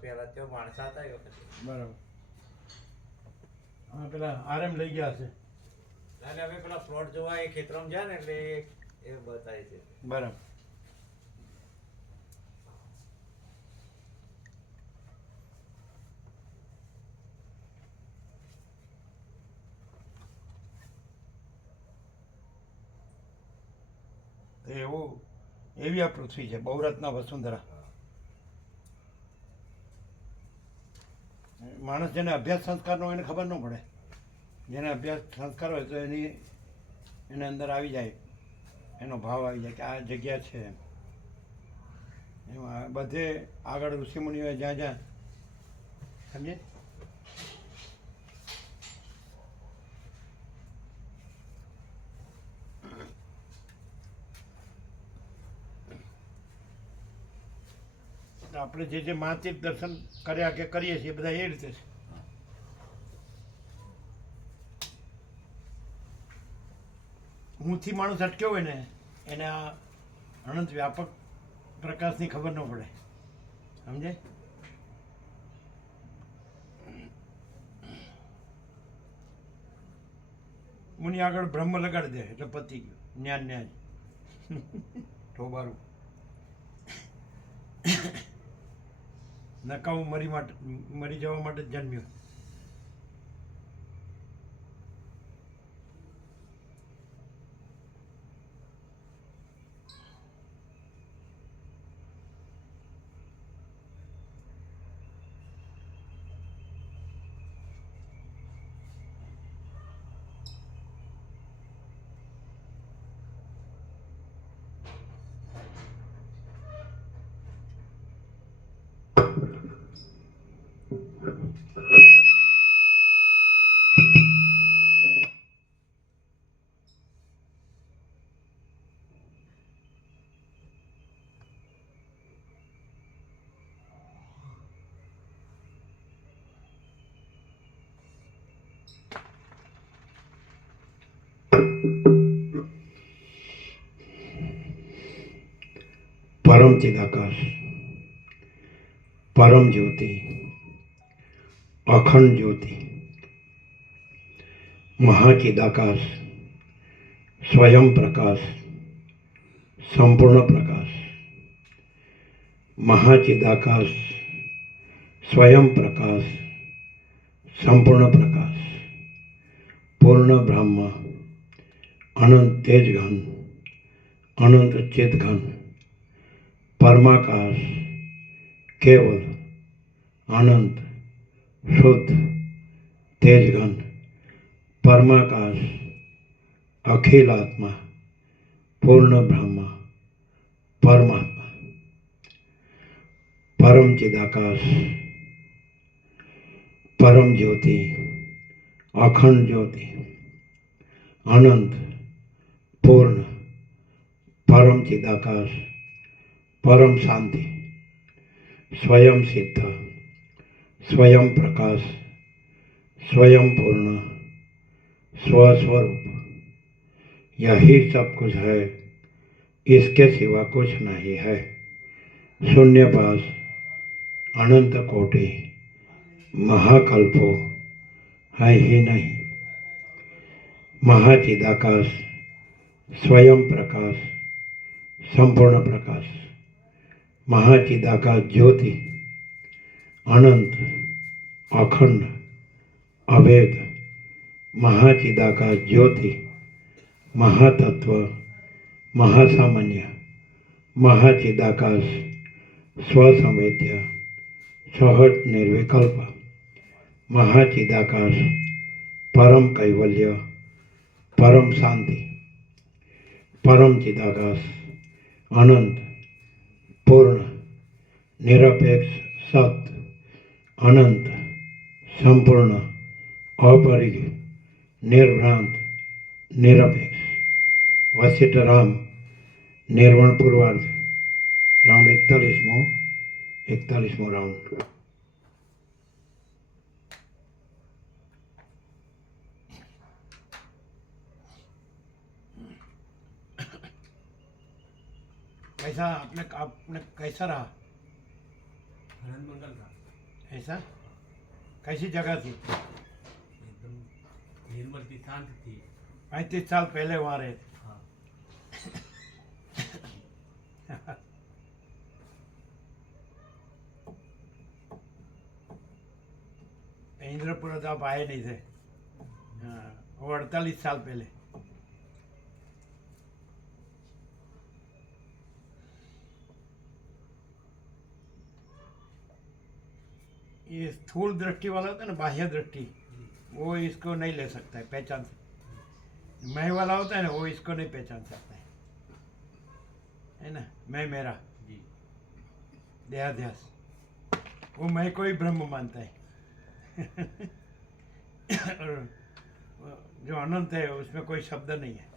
પહેલા તેઓ માણસા હતા એ વખતે. બરાબર. હા, પેલા આરએમ લઈ ગયા હશે. એટલે હવે પેલા પ્લોટ જોવા એ ખેતરમાં જાય ને એટલે એ બતાવી છે. બરાબર. એવું એવી આ પૃથ્વી છે, બહુરત્ન વસુંધરા. માણસ જેને અભ્યાસ સંસ્કારનો હોય એને ખબર ન પડે. જેને અભ્યાસ સંસ્કાર હોય તો એને અંદર આવી જાય, એનો ભાવ આવી જાય કે આ જગ્યા છે. એમાં બધે આગળ ઋષિમુનિઓએ જ્યાં જ્યાં સમજે આપણે જે માનસિક દર્શન કર્યા કે કરીએ છીએ બધા એ રીતે છે. હુંથી માણસ અટક્યો હોય ને એને આ અનંત વ્યાપક પ્રકાશની ખબર ન પડે. સમજે? મુનિ આગળ બ્રહ્મ લગાડી દે એટલે પતી ગયું. જ્ઞાન ન્યાજ ઠોબારું નકામું મરી જવા માટે જ જન્મ્યો. परम चिदाकाश, परम ज्योति, अखंड ज्योति, महाचिदाकाश, स्वयं प्रकाश, संपूर्ण प्रकाश, महाचिदाकाश, स्वयं प्रकाश, संपूर्ण प्रकाश, पूर्ण ब्रह्म, अनंत तेज घन, अनंत चित घन, परमाकाश, केवल अनंत शुद्ध तेज घन, परमाकाश, अखिल आत्मा, पूर्ण ब्रह्म, परमात्मा, परम चिदाकाश, परम ज्योति, अखंड ज्योति, अनंत पूर्ण परम चिदाकाश, परम शांति, स्वयं सिद्ध, स्वयं प्रकाश, स्वयं पूर्ण, स्वस्वरूप, यही सब कुछ है, इसके सिवा कुछ नहीं है। शून्य पास अनंत कोटि महाकल्पो है ही नहीं। महाचिदाकाश, स्वयं प्रकाश, संपूर्ण प्रकाश, महाचिदाकाश ज्योति, अनंत अखंड अभेद, महाचिदाकाश ज्योति, महातत्व, महासामान्य, महाचिदाकाश, स्वसंवेद्य, सहज निर्विकल्प, महाचिदाकाश, परम कैवल्य, परम शांति, परम चिदाकाश, अनंत पूर्ण निरपेक्ष सत्य, अनंत संपूर्ण अपरिग्रह निर्भ्रांत निरपेक्ष वशिष्ठ राम निर्वाण पूर्वार्ध राउंड 41मो राउंड। कैसा आपने कैसा रहा? आनंद मंगल था। ऐसा कैसी जगह थी? एकदम निर्मल थी, शांत थी। 35 साल पहले वहाँ रहे थे। हाँ, इंद्रपुर तो आप आए नहीं थे। हाँ, वो 48 साल पहले। ये स्थूल दृष्टि वाला होता है ना, बाह्य दृष्टि, वो इसको नहीं ले सकता है, पहचान सकता। मैं वाला होता है ना, वो इसको नहीं पहचान सकता है ना। मैं मेरा जी। देहाध्यास, वो मैं को ही ब्रह्म मानता है। और जो अनंत है उसमें कोई शब्द नहीं है।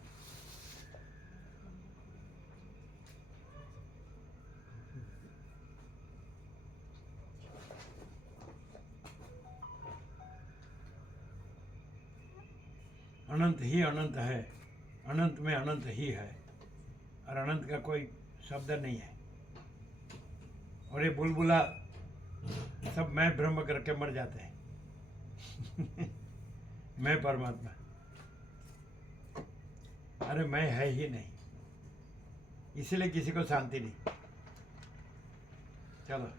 अनंत ही अनंत है, अनंत में अनंत ही है, और अनंत का कोई शब्द नहीं है। और ये बुलबुला सब मैं ब्रह्म करके मर जाते हैं। मैं परमात्मा, अरे मैं है ही नहीं, इसीलिए किसी को शांति नहीं। चलो।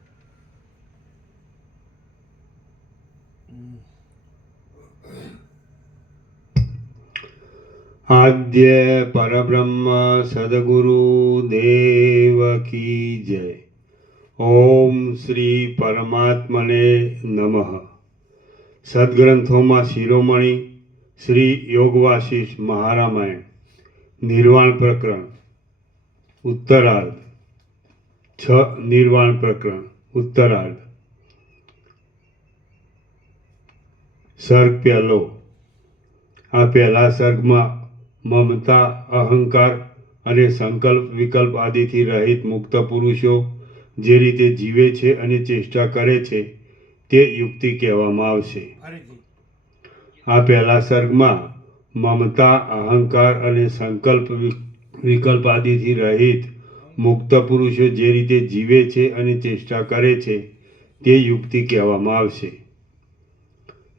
आद्य परब्रह्म सद्गुरु देव की जय। ओम श्री परमात्मने नमः। सद्ग्रंथों शिरोमणि श्री योगवासिष्ठ महारामायण निर्वाण प्रकरण उत्तरार्ध 6 निर्वाण प्रकरण उत्तरार्ध। सर्ग पहलो। आ पहला सर्ग में ममता अहंकार અને સંકલ્પ વિકલ્પ આદિથી રહિત મુક્ત પુરુષો જે રીતે જીવે છે અને ચેષ્ટા કરે છે તે યુક્તિ કહેવામાં આવશે। ફરીથી આ પહેલા સર્ગમાં મમતા અહંકાર અને સંકલ્પ વિકલ્પ આદિથી રહિત મુક્ત પુરુષો જે રીતે જીવે છે અને ચેષ્ટા કરે છે તે યુક્તિ કહેવામાં આવશે।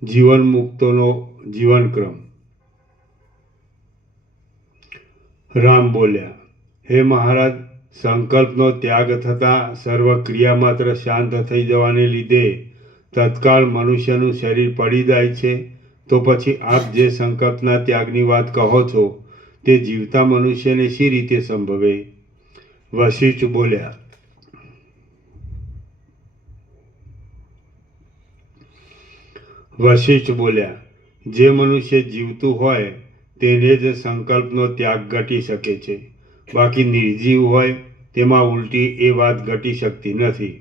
જીવન મુક્તોનો જીવનક્રમ। રામ બોલ્યા, હે મહારાજ, સંકલ્પનો ત્યાગ થતાં સર્વ ક્રિયા માત્ર શાંત થઈ જવાને લીધે તત્કાળ મનુષ્યનું શરીર પડી જાય છે, તો પછી આપ જે સંકલ્પના ત્યાગની વાત કહો છો તે જીવતા મનુષ્યને શી રીતે સંભવે? વશિષ્ઠ બોલ્યા, જે મનુષ્ય જીવતું હોય તેને જ સંકલ્પનો ત્યાગ ઘટી શકે છે, બાકી નિર્જીવ હોય તેમાં ઉલટી એ વાત ઘટી શકતી નથી।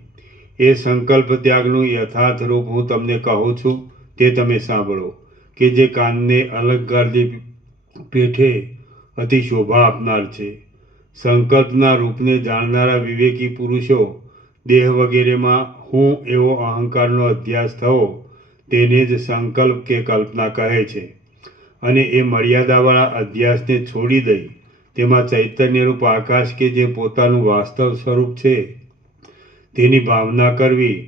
એ સંકલ્પ ત્યાગનું યથાર્થ રૂપ હું તમને કહું છું તે તમે સાંભળો, કે જે કાનને અલંકારની પેઠે અતિ શોભા આપનાર છે। સંકલ્પના રૂપને જાણનારા વિવેકી પુરુષો દેહ વગેરેમાં હું એવો અહંકારનો અધ્યાસ થવો તેને જ સંકલ્પ કે કલ્પના કહે છે, અને એ મર્યાદાવાળા અધ્યાસને છોડી દઈ તેમાં ચૈતન્યરૂપ આકાશ કે જે પોતાનું વાસ્તવ સ્વરૂપ છે તેની ભાવના કરવી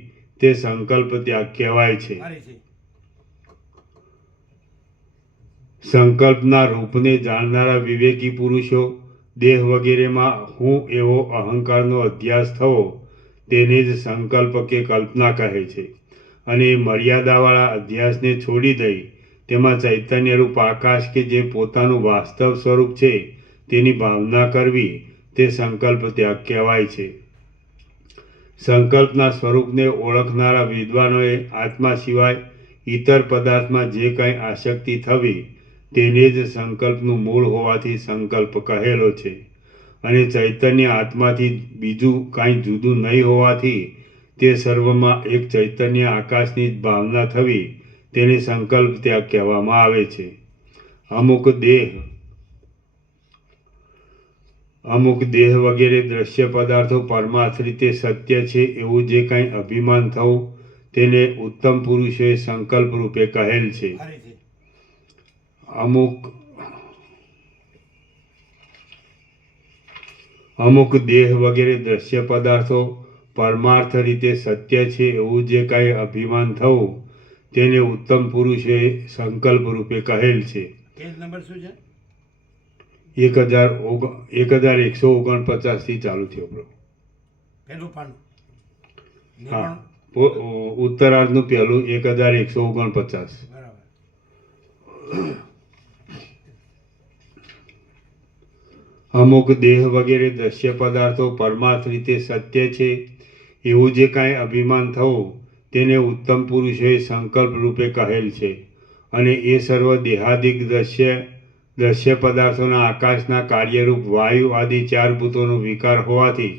તે સંકલ્પ ત્યાગ કહેવાય છે। ફરીથી સંકલ્પના રૂપને જાણનારા વિવેકી પુરુષો દેહ વગેરેમાં હું એવો અહંકારનો અધ્યાસ થવો તેને જ સંકલ્પ કે કલ્પના કહે છે, અને એ મર્યાદાવાળા અધ્યાસને છોડી દઈ તેમાં ચૈતન્યરૂપ આકાશ કે જે પોતાનું વાસ્તવ સ્વરૂપ છે તેની ભાવના કરવી તે સંકલ્પ ત્યાગ કહેવાય છે। સંકલ્પના સ્વરૂપને ઓળખનારા વિદ્વાનોએ આત્મા સિવાય ઇતર પદાર્થમાં જે કંઈ આસક્તિ થવી તેને જ સંકલ્પનું મૂળ હોવાથી સંકલ્પ કહેલો છે, અને ચૈતન્ય આત્માથી બીજું કાંઈ જુદું નહીં હોવાથી તે સર્વમાં એક ચૈતન્ય આકાશની જ ભાવના થવી તેને સંકલ્પ ત્યાગ કહેવામાં આવે છે। અમુક દેહ વગેરે દ્રશ્ય પદાર્થો પરમાર્થ રીતે સત્ય છે એવું જે કાંઈ અભિમાન થવું તેને ઉત્તમ પુરુષોએ સંકલ્પ રૂપે કહેલ છે। ફરીથી અમુક દેહ વગેરે દ્રશ્ય પદાર્થો પરમાર્થ રીતે સત્ય છે એવું જે કાંઈ અભિમાન થવું તેને ઉત્તમ પુરુષે સંકલ્પ રૂપે કહેલ છે. પેજ નંબર શું છે? 1149થી ચાલુ થયો પ્રભુ. પહેલું પાનું. હા, ઉત્તરાર્ધનું પહેલું 1149. બરાબર. અમુક દેહ વગેરે દ્રશ્ય પદાર્થો પરમાર્થ રીતે સત્ય છે એવું જે કાંઈ અભિમાન થવું તેને ઉત્તમ પુરુષોએ સંકલ્પ રૂપે કહેલ છે. અને એ સર્વ દેહાદિક દ્રશ્ય પદાર્થોના આકાશના કાર્યરૂપ વાયુ આદિ 4 ભૂતોનો વિકાર હોવાથી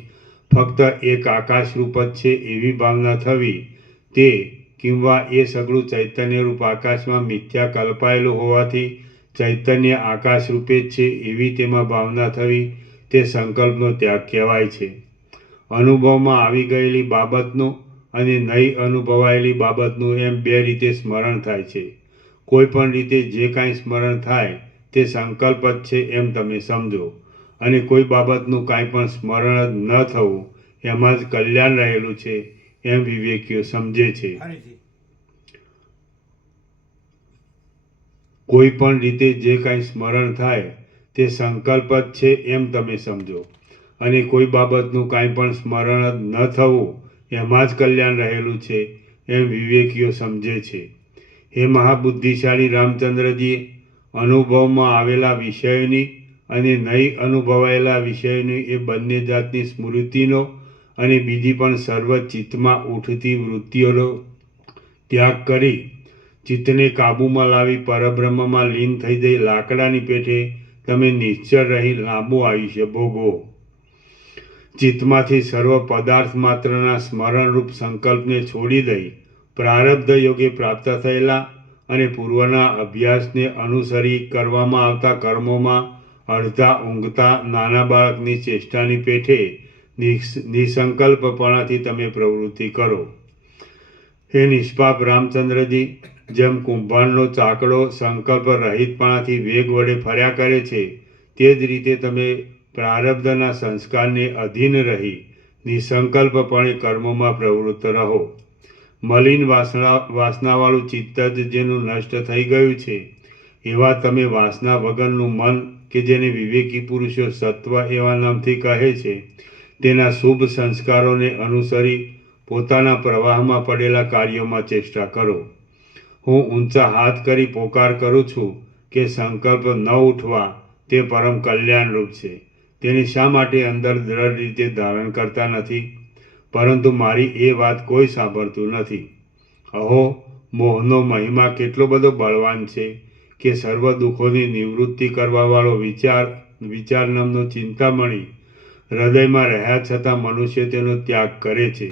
ફક્ત એક આકાશરૂપ જ છે એવી ભાવના થવી તે, કિંવા એ સગળું ચૈતન્યરૂપ આકાશમાં મિથ્યા કલ્પાયેલું હોવાથી ચૈતન્ય આકાશ રૂપે જ છે એવી તેમાં ભાવના થવી તે સંકલ્પનો ત્યાગ કહેવાય છે. અનુભવમાં આવી ગયેલી બાબતનું અને નહીં અનુભવાયેલી બાબતનું એમ 2 રીતે સ્મરણ થાય છે. કોઈ પણ રીતે જે કાંઈ સ્મરણ થાય તે સંકલ્પ જ છે એમ તમે સમજો, અને કોઈ બાબતનું કાંઈ પણ સ્મરણ જ ન થવું એમાં જ કલ્યાણ રહેલું છે એમ વિવેકીઓ સમજે છે. ફરીથી. કોઈ પણ રીતે જે કાંઈ સ્મરણ થાય તે સંકલ્પ જ છે એમ તમે સમજો, અને કોઈ બાબતનું કાંઈ પણ સ્મરણ જ ન થવું એમાં જ કલ્યાણ રહેલું છે એમ વિવેકીઓ સમજે છે. હે મહાબુદ્ધિશાળી રામચંદ્રજી, અનુભવમાં આવેલા વિષયોની અને નહીં અનુભવાયેલા વિષયોની એ બંને જાતની સ્મૃતિનો અને બીજી પણ સર્વ ચિત્તમાં ઉઠતી વૃત્તિઓનો ત્યાગ કરી ચિત્તને કાબૂમાં લાવી પરબ્રહ્મમાં લીન થઈ જઈ લાકડાની પેઠે તમે નિશ્ચળ રહી લાંબુ આયુષ્ય ભોગવો. ચિત્તમાંથી સર્વ પદાર્થ માત્રના સ્મરણરૂપ સંકલ્પને છોડી દઈ પ્રારબ્ધ યોગે પ્રાપ્ત થયેલા અને પૂર્વના અભ્યાસને અનુસરી કરવામાં આવતા કર્મોમાં અડધા ઊંઘતા નાના બાળકની ચેષ્ટાની પેઠે નિસંકલ્પપણાથી તમે પ્રવૃત્તિ કરો. હે નિષ્પાપ રામચંદ્રજી, જેમ કુંભારનો ચાકડો સંકલ્પ રહિતપણાથી વેગ વડે ફર્યા કરે છે તે જ રીતે તમે પ્રારબ્ધના સંસ્કારને અધીન રહી નિસંકલ્પપણે કર્મોમાં પ્રવૃત્ત રહો. મલિન વાસનાવાળું ચિત્ત જ જેનું નષ્ટ થઈ ગયું છે એવા તમે વાસના વગરનું મન કે જેને વિવેકી પુરુષો સત્વ એવા નામથી કહે છે તેના શુભ સંસ્કારોને અનુસરી પોતાના પ્રવાહમાં પડેલા કાર્યોમાં ચેષ્ટા કરો. હું ઊંચા હાથ કરી પોકાર કરું છું કે સંકલ્પ ન ઉઠવા તે પરમ કલ્યાણરૂપ છે. તેની શા માટે અંદર દ્રઢ રીતે ધારણ કરતા નથી, પરંતુ મારી એ વાત કોઈ સાંભળતું નથી. અહો, મોહનો મહિમા કેટલો બધો બળવાન છે કે સર્વ દુઃખોની નિવૃત્તિ કરવાવાળો વિચાર નામનો ચિંતામણી હૃદયમાં રહ્યા છતાં મનુષ્ય તેનો ત્યાગ કરે છે.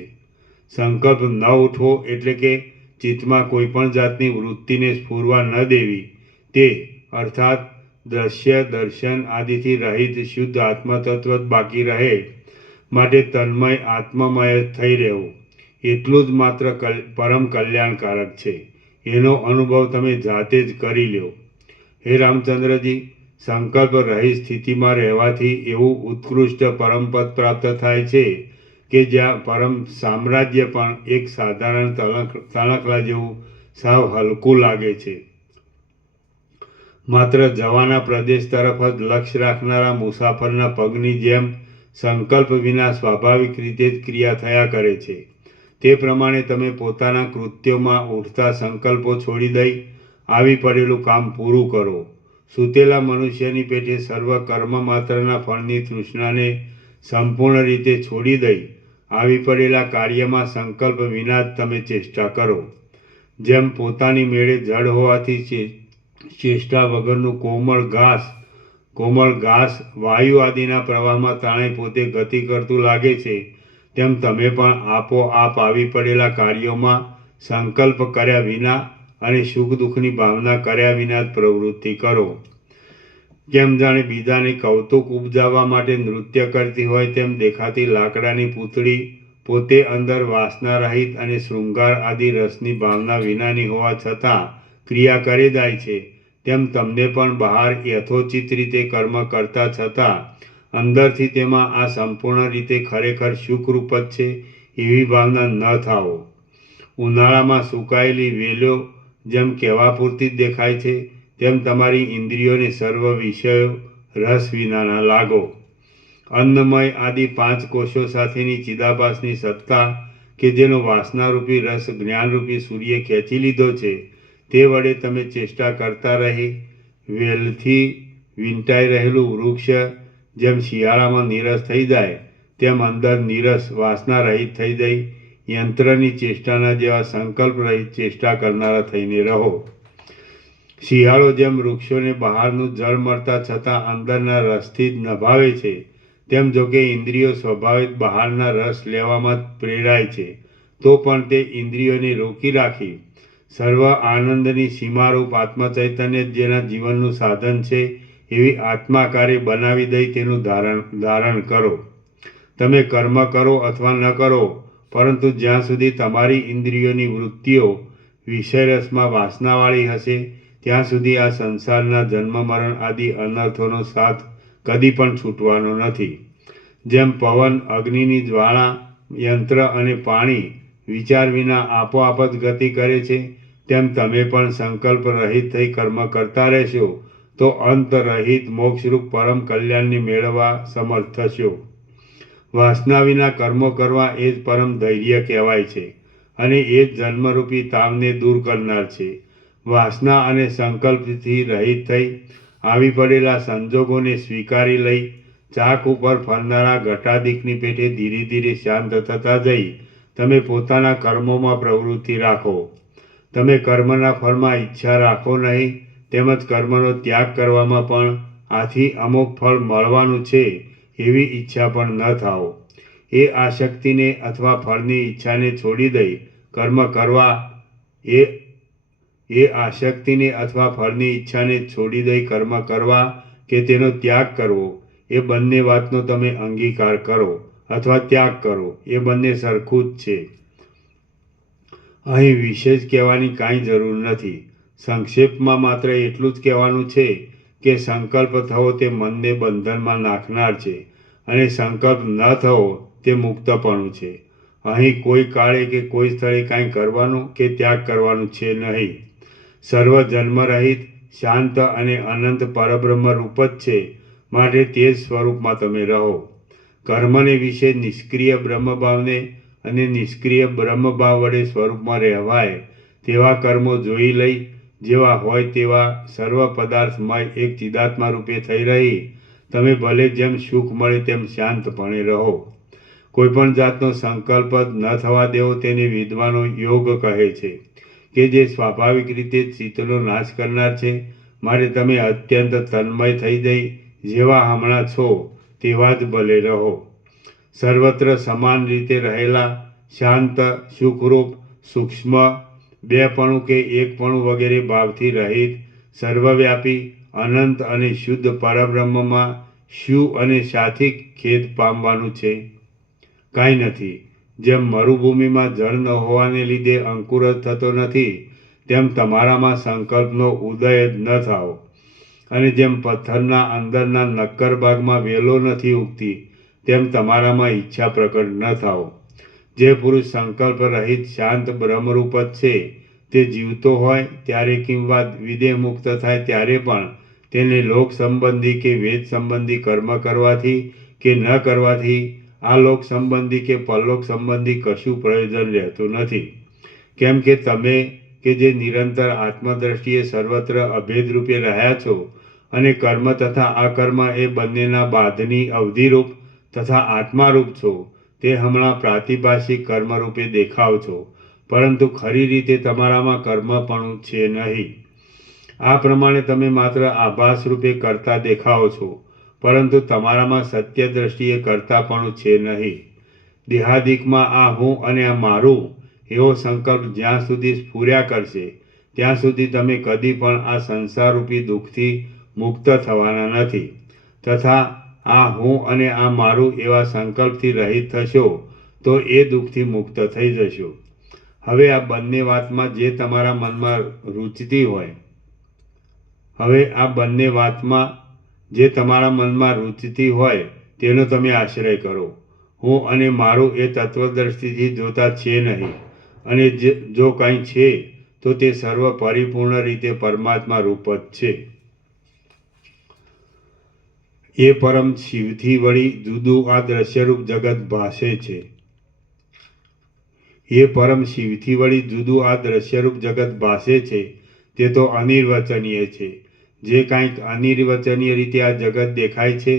સંકલ્પ ન ઉઠવો એટલે કે ચિત્તમાં કોઈ પણ જાતની વૃત્તિને સ્ફુરવા ન દેવી તે અર્થાત દ્રશ્ય દર્શન આદિથી રહિત શુદ્ધ આત્મતત્વ જ બાકી રહે માટે તન્મય આત્મમય થઈ રહેવું એટલું જ માત્ર પરમ કલ્યાણકારક છે. એનો અનુભવ તમે જાતે જ કરી લ્યો. હે રામચંદ્રજી, સંકલ્પ રહિત સ્થિતિમાં રહેવાથી એવું ઉત્કૃષ્ટ પરમપદ પ્રાપ્ત થાય છે કે જ્યાં પરમ સામ્રાજ્ય પણ એક સાધારણ તણખલા જેવું સાવ હલકું લાગે છે. માત્ર જવાના પ્રદેશ તરફ જ લક્ષ્ય રાખનારા મુસાફરના પગની જેમ સંકલ્પ વિના સ્વાભાવિક રીતે જ ક્રિયા થયા કરે છે. તે પ્રમાણે તમે પોતાના કૃત્યોમાં ઉઠતા સંકલ્પો છોડી દઈ આવી પડેલું કામ પૂરું કરો. સૂતેલા મનુષ્યની પેઠે સર્વ કર્મ માત્રના ફળની તૃષ્ણાને સંપૂર્ણ રીતે છોડી દઈ આવી પડેલા કાર્યમાં સંકલ્પ વિના જ તમે ચેષ્ટા કરો. જેમ પોતાની મેળે જડ હોવાથી ચેષ્ટા વગરનું કોમળ ઘાસ વાયુ આદિના પ્રવાહમાં તાણે પોતે ગતિ કરતું લાગે છે, તેમ તમે પણ આપોઆપ આવી પડેલા કાર્યોમાં સંકલ્પ કર્યા વિના અને સુખ દુઃખની ભાવના કર્યા વિના જ પ્રવૃત્તિ કરો. કેમ જાણે બીજાને કૌતુક ઉપજાવવા માટે નૃત્ય કરતી હોય તેમ દેખાતી લાકડાની પૂતળી પોતે અંદર વાસના રહિત અને શૃંગાર આદિ રસની ભાવના વિનાની હોવા છતાં ક્રિયા કરે જાય છે, તેમ તમને પણ બહાર યથોચિત રીતે કર્મ કરતા છતાં અંદરથી તેમાં આ સંપૂર્ણ રીતે ખરેખર સુખરૂપ જ છે એવી ભાવના ન થાઓ. ઉનાળામાં સુકાયેલી વેલો જેમ કહેવા પૂરતી જ દેખાય છે, તેમ તમારી ઇન્દ્રિયોને સર્વ વિષયો રસ વિનાના લાગો. અન્નમય આદિ 5 કોષો સાથેની ચિદાભાસની સત્તા કે જેનો વાસનારૂપી રસ જ્ઞાનરૂપી સૂર્યે ખેંચી લીધો છે, તે વડે તમે ચેષ્ટા કરતા રહી વેલથી વીંટાઈ રહેલું વૃક્ષ જેમ શિયાળામાં નીરસ થઈ જાય તેમ અંદર નીરસ વાસના રહિત થઈ જઈ યંત્રની ચેષ્ટાના જેવા સંકલ્પ રહિત ચેષ્ટા કરનારા થઈને રહો. શિયાળો જેમ વૃક્ષોને બહારનું જળ મળતા છતાં અંદરના રસથી જ નભાવે છે, તેમ જોકે ઇન્દ્રિયો સ્વભાવે જ બહારના રસ લેવામાં જ પ્રેરાય છે, તો પણ તે ઇન્દ્રિયોને રોકી રાખી સર્વ આનંદની સીમારૂપ આત્મચૈતન્ય જેના જીવનનું સાધન છે એવી આત્માકારે બનાવી દઈ તેનું ધારણ કરો. તમે કર્મ કરો અથવા ન કરો, પરંતુ જ્યાં સુધી તમારી ઇન્દ્રિયોની વૃત્તિઓ વિષયરસમાં વાસનાવાળી હશે ત્યાં સુધી આ સંસારના જન્મ મરણ આદિ અનર્થોનો સાથ કદી પણ છૂટવાનો નથી. જેમ પવન, અગ્નિની જ્વાળા, યંત્ર અને પાણી વિચાર વિના આપોઆપ જ ગતિ કરે છે, તેમ તમે પણ સંકલ્પ રહિત થઈ કર્મ કરતા રહેશો તો અંત રહિત મોક્ષરૂપ પરમ કલ્યાણને મેળવવા સમર્થ થશો. વાસના વિના કર્મો કરવા એ જ પરમ ધૈર્ય કહેવાય છે અને એ જ જન્મરૂપી તાવને દૂર કરનાર છે. વાસના અને સંકલ્પથી રહિત થઈ આવી પડેલા સંજોગોને સ્વીકારી લઈ ચાક ઉપર ફરનારા ઘટાદિકની પેઠે ધીરે ધીરે શાંત થતા જઈ તમે પોતાના કર્મોમાં પ્રવૃત્તિ રાખો. તમે કર્મના ફળમાં ઈચ્છા રાખો નહીં, તેમજ કર્મનો ત્યાગ કરવામાં પણ આથી અમુક ફળ મળવાનું છે એવી ઈચ્છા પણ ન થાઓ. એ આસક્તિને અથવા ફળની ઈચ્છાને છોડી દઈ કર્મ કરવા એ આસક્તિને અથવા ફળની ઈચ્છાને છોડી દઈ કર્મ કરવા કે તેનો ત્યાગ કરવો એ બંને વાતનો તમે અંગીકાર કરો અથવા ત્યાગ કરો, એ બંને સરખું જ છે. અહીં વિશેષ કહેવાની કાંઈ જરૂર નથી. સંક્ષેપમાં માત્ર એટલું જ કહેવાનું છે કે સંકલ્પ થવો તે મનને બંધનમાં નાખનાર છે અને સંકલ્પ ન થવો તે મુક્તપણું છે. અહીં કોઈ કાળે કે કોઈ સ્થળે કાંઈ કરવાનું કે ત્યાગ કરવાનું છે નહીં. સર્વ જન્મરહિત, શાંત અને અનંત પરબ્રહ્મ રૂપ જ છે, માટે તે જ સ્વરૂપમાં તમે રહો. કર્મને વિશે નિષ્ક્રિય બ્રહ્મભાવને અને નિષ્ક્રિય બ્રહ્મભાવ વડે સ્વરૂપમાં રહેવાય તેવા કર્મો જોઈ લઈ જેવા હોય તેવા સર્વ પદાર્થમય એક ચિદાત્મા રૂપે થઈ રહી તમે ભલે જેમ સુખ મળે તેમ શાંતપણે રહો. કોઈપણ જાતનો સંકલ્પ જ ન થવા દેવો તેને વિદ્વાનો યોગ કહે છે કે જે સ્વાભાવિક રીતે ચિત્તનો નાશ કરનાર છે. માટે તમે અત્યંત તન્મય થઈ જઈ જેવા હમણાં છો તેવા જ ભલે રહો. સર્વત્ર સમાન રીતે રહેલા શાંત, સુખરૂપ, સૂક્ષ્મ, બેપણું કે એકપણું વગેરે ભાવથી રહિત, સર્વવ્યાપી, અનંત અને શુદ્ધ પરબ્રહ્મમાં શું અને શાથી ખેદ પામવાનું છે? કાંઈ નથી. જેમ મરુભૂમિમાં જળ ન હોવાને લીધે અંકુર જ થતો નથી, તેમ તમારામાં સંકલ્પનો ઉદય જ ન થાઓ. અને જેમ પથ્થરના અંદરના નક્કર ભાગમાં વેલો નથી ઉગતી, તેમ તમારામાં ઈચ્છા પ્રકટ ન થાઓ. જે પુરુષ સંકલ્પ રહિત શાંત બ્રહ્મરૂપ જ છે, તે જીવતો હોય ત્યારે કિંવા વિદેહ મુક્ત થાય ત્યારે પણ તેને લોક સંબંધી કે વેદ સંબંધી કર્મ કરવાથી કે ન કરવાથી આ લોક સંબંધી કે પરલોક સંબંધી કશું પ્રયોજન રહેતું નથી. કેમ કે તમે કે જે નિરંતર આત્મદ્રષ્ટિએ સર્વત્ર અભેદરૂપે રહ્યા છો અને કર્મ તથા અકર્મ એ બંનેના બાધની અવધિરૂપ તથા આત્મારૂપ છો, તે હમણાં પ્રાતિભાષિક કર્મરૂપે દેખાવ છો, પરંતુ ખરી રીતે તમારામાં કર્મપણું છે નહીં. આ પ્રમાણે તમે માત્ર આભાસ રૂપે કરતા દેખાઓ છો, પરંતુ તમારામાં સત્ય દ્રષ્ટિએ કરતાપણું છે નહીં. દેહાદિકમાં આ હું અને આ મારું એવો સંકલ્પ જ્યાં સુધી સ્ફુર્યા કરશે ત્યાં સુધી તમે કદી પણ આ સંસારરૂપી દુઃખથી મુક્ત થવાના નથી. તથા આ હું અને આ મારું એવા સંકલ્પથી રહિત થશો તો એ દુઃખથી મુક્ત થઈ જશો. હવે આ બંને વાતમાં જે તમારા મનમાં રૂચતી હોય તેનો તમે આશ્રય કરો. હું અને મારું એ તત્વદ્રષ્ટિથી જોતા છે નહીં, અને જો કંઈ છે તો તે સર્વ પરિપૂર્ણ રીતે પરમાત્મા રૂપ જ છે. એ પરમ શિવથી વળી જુદું આ દ્રશ્યરૂપ જગત ભાસે છે. એ પરમ શિવથી વળી જુદું આ દ્રશ્યરૂપ જગત ભાસે છે તે તો અનિર્વચનીય છે. જે કાંઈક અનિર્વચનીય રીતે આ જગત દેખાય છે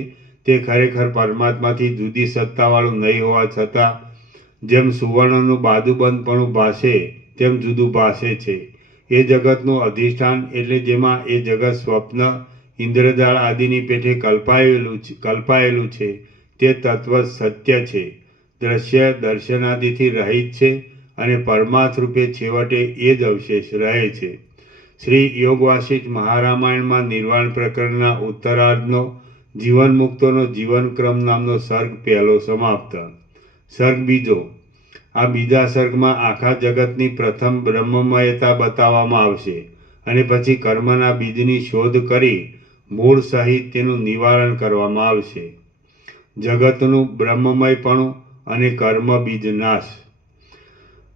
તે ખરેખર પરમાત્માથી જુદી સત્તાવાળું નહીં હોવા છતાં જેમ સુવર્ણનું બાદુબંધપણું ભાસે તેમ જુદું ભાસે છે. એ જગતનું અધિષ્ઠાન એટલે જેમાં એ જગત સ્વપ્ન, ઇન્દ્રજાળ આદિની પેઠે કલ્પાયેલું છે તે તત્વ સત્ય છે. દ્રશ્ય દર્શનાદિથી રહિત છે અને પરમાર્થ રૂપે છેવટે એ જ અવશેષ રહે છે. શ્રી યોગ વાસિષ્ઠ મહારામાયણમાં નિર્વાણ પ્રકરણના ઉત્તરાર્ધનો જીવનમુક્તોનો જીવનક્રમ નામનો સર્ગ પહેલો સમાપ્ત. સર્ગ બીજો. આ બીજા સર્ગમાં આખા જગતની પ્રથમ બ્રહ્મમયતા બતાવવામાં આવશે અને પછી કર્મના બીજની શોધ કરી મૂળ સહિત તેનું નિવારણ કરવામાં આવશે. જગતનું બ્રહ્મમયપણું અને કર્મ બીજ નાશ.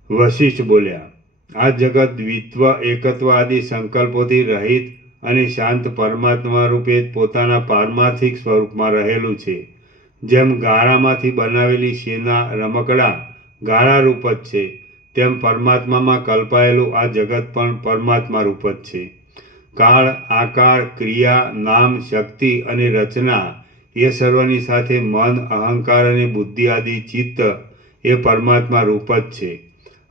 વશિષ્ઠ બોલ્યા, આ જગત દ્વિત્વ, એકત્વ આદિ સંકલ્પોથી રહિત અને શાંત પરમાત્મા રૂપે પોતાના પારમાર્થિક સ્વરૂપમાં રહેલું છે. જેમ ગારામાંથી બનાવેલી શેના રમકડા ગારા રૂપ જ છે, તેમ પરમાત્મામાં કલ્પાયેલું આ જગત પણ પરમાત્મા રૂપ જ છે. કાળ, આકાર, ક્રિયા, નામ, શક્તિ અને રચના એ સર્વની સાથે મન, અહંકાર અને બુદ્ધિ આદિ ચિત્ત એ પરમાત્મા રૂપ જ છે.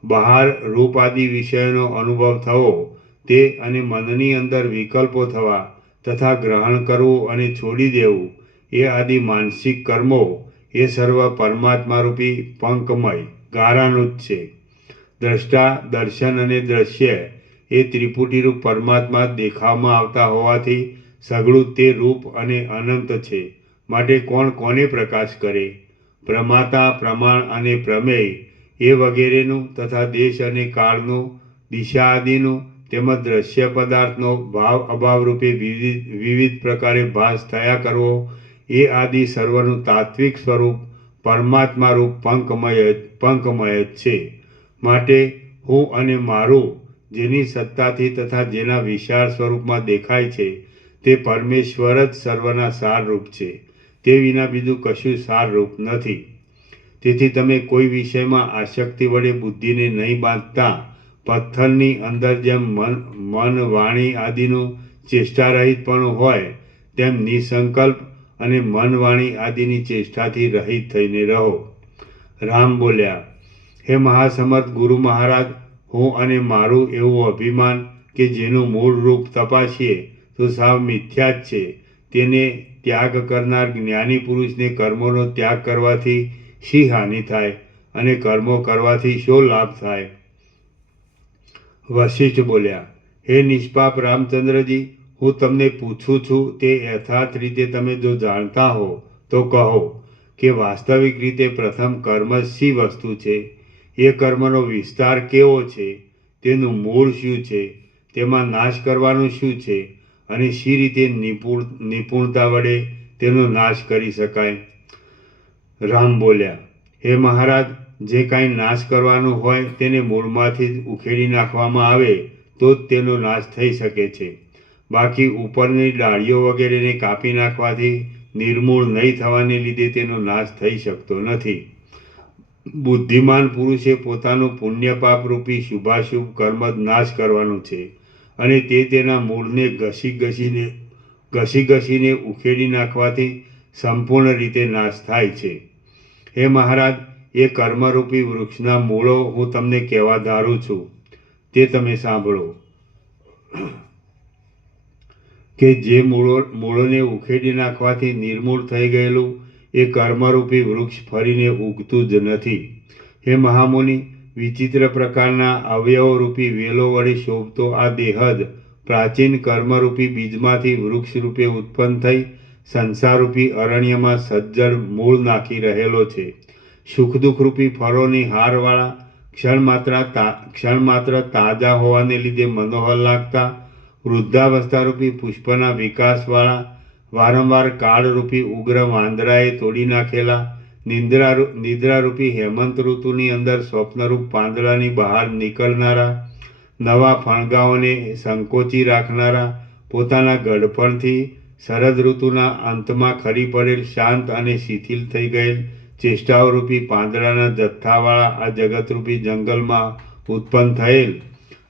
બહાર રૂપ આદિ વિષયોનો અનુભવ થવો તે અને મનની અંદર વિકલ્પો થવા તથા ગ્રહણ કરવું અને છોડી દેવું એ આદિ માનસિક કર્મો એ સર્વ પરમાત્મા રૂપી પંકમય ગારાનું જ છે. દ્રષ્ટા, દર્શન અને દ્રશ્ય એ ત્રિપુટીરૂપ પરમાત્મા દેખાવમાં આવતા હોવાથી સઘળું તે રૂપ અને અનંત છે. માટે કોણ કોને પ્રકાશ કરે? પ્રમાતા, પ્રમાણ અને પ્રમેય એ વગેરેનું તથા દેશ અને કાળનું, દિશા આદિનું તેમજ દ્રશ્ય પદાર્થનો ભાવ અભાવ રૂપે વિવિધ પ્રકારે ભાસ થયા કરવો એ આદિ સર્વનું તાત્વિક સ્વરૂપ પરમાત્મા રૂપ પંકમય જ છે. માટે હું અને મારું જેની સત્તાથી તથા જેના વિશાળ સ્વરૂપમાં દેખાય છે તે પરમેશ્વર જ સર્વના સારરૂપ છે. તે વિના બીજું કશું સારરૂપ નથી. તેથી તમે કોઈ વિષયમાં આસક્તિ વડે બુદ્ધિને નહીં બાંધતા પથ્થરની અંદર જેમ મન, વાણી આદિનું ચેષ્ટારહિતપણું હોય તેમ નિસંકલ્પ અને મન, વાણી આદિની ચેષ્ટાથી રહિત થઈને રહો. રામ બોલ્યા, હે મહાસમર્થ ગુરુ મહારાજ, હું અને મારું એવું અભિમાન કે જેનું મૂળ રૂપ તપાસીએ તો સાવ મિથ્યા જ છે, તેને ત્યાગ કરનાર જ્ઞાની પુરુષને કર્મોનો ત્યાગ કરવાથી શી હાનિ થાય અને કર્મો કરવાથી શો લાભ થાય? વશિષ્ઠ બોલ્યા, હે નિષ્પાપ રામચંદ્રજી, હું તમને પૂછું છું તે યથાર્થ રીતે તમે જો જાણતા હો તો કહો કે વાસ્તવિક રીતે પ્રથમ કર્મ શી વસ્તુ છે? એ કર્મનો વિસ્તાર કેવો છે? તેનું મૂળ શું છે? તેમાં નાશ કરવાનું શું છે? અને શી રીતે નિપુણતા વડે તેનો નાશ કરી શકાય? રામ બોલ્યા, હે મહારાજ, જે કાંઈ નાશ કરવાનું હોય તેને મૂળમાંથી જ ઉખેડી નાખવામાં આવે તો જ તેનો નાશ થઈ શકે છે. બાકી ઉપરની ડાળીઓ વગેરેને કાપી નાખવાથી નિર્મૂળ નહીં થવાને લીધે તેનો નાશ થઈ શકતો નથી. બુદ્ધિમાન પુરુષે પોતાનું પુણ્ય પાપ રૂપી શુભાશુભ કર્મ જ નાશ કરવાનું છે અને તે તેના મૂળને ઘસી ઘસીને ઉખેડી નાખવાથી સંપૂર્ણ રીતે નાશ થાય છે. હે મહારાજ, એ કર્મરૂપી વૃક્ષના મૂળો હું તમને કહેવા ધારું છું તે તમે સાંભળો. કે જે મૂળોને ઉખેડી નાખવાથી નિર્મૂળ થઈ ગયેલું એ કર્મરૂપી વૃક્ષ ફરીને ઉગતું જ નથી. હે મહામુનિ, વિચિત્ર પ્રકારના અવયવરૂપી વેલો વડે શોભતો આ દેહ જ પ્રાચીન કર્મરૂપી બીજમાંથી વૃક્ષ રૂપે ઉત્પન્ન થઈ સંસારરૂપી અરણ્યમાં સજ્જડ મૂળ નાખી રહેલો છે. સુખ દુઃખરૂપી ફળોની હારવાળા ક્ષણમાત્ર તાજા હોવાને લીધે મનોહર લાગતા વૃદ્ધાવસ્થારૂપી પુષ્પના વિકાસવાળા વારંવાર કાળરૂપી ઉગ્ર વાંદરાએ તોડી નાખેલા નિદ્રારૂપી હેમંત ઋતુની અંદર સ્વપ્નરૂપ પાંદડાની બહાર નીકળનારા, નવા ફણગાઓને સંકોચી રાખનારા, પોતાના ગડપણથી શરદ ઋતુના અંતમાં ખરી પડેલ શાંત અને શિથિલ થઈ ગયેલ ચેષ્ટાઓરૂપી પાંદડાના જથ્થાવાળા આ જગતરૂપી જંગલમાં ઉત્પન્ન થયેલ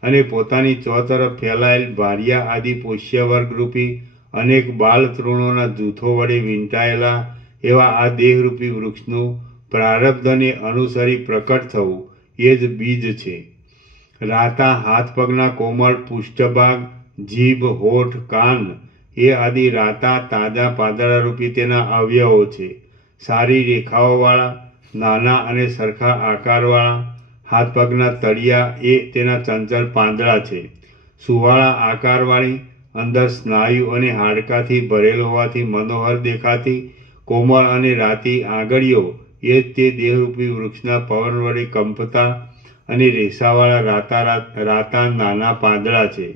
અને પોતાની ચોતરફ ફેલાયેલ ભારિયા આદિ પોષ્યવર્ગરૂપી અનેક બાલ તૃણોના જૂથો વડે વીંટાયેલા એવા આ દેહરૂપી વૃક્ષનું પ્રારબ્ધને અનુસરી પ્રકટ થવું એ જ બીજ છે. રાતા હાથ પગના કોમળ પુષ્ઠભાગ, જીભ, હોઠ, કાન એ આદિ રાતા તાજા પાંદડારૂપી તેના અવયવો છે. સારી રેખાઓવાળા, નાના અને સરખા આકારવાળા હાથ પગના તળિયા એ તેના ચંચળ પાંદડા છે. સુવાળા આકારવાળી, અંદર સ્નાયુ અને હાડકાથી ભરેલ હોવાથી મનોહર દેખાતી કોમળ અને રાતી આંગળીઓ એ જ તે દેહરૂપી વૃક્ષના પવન વડે કંપતા અને રેસાવાળા રાતા નાના પાંદડા છે.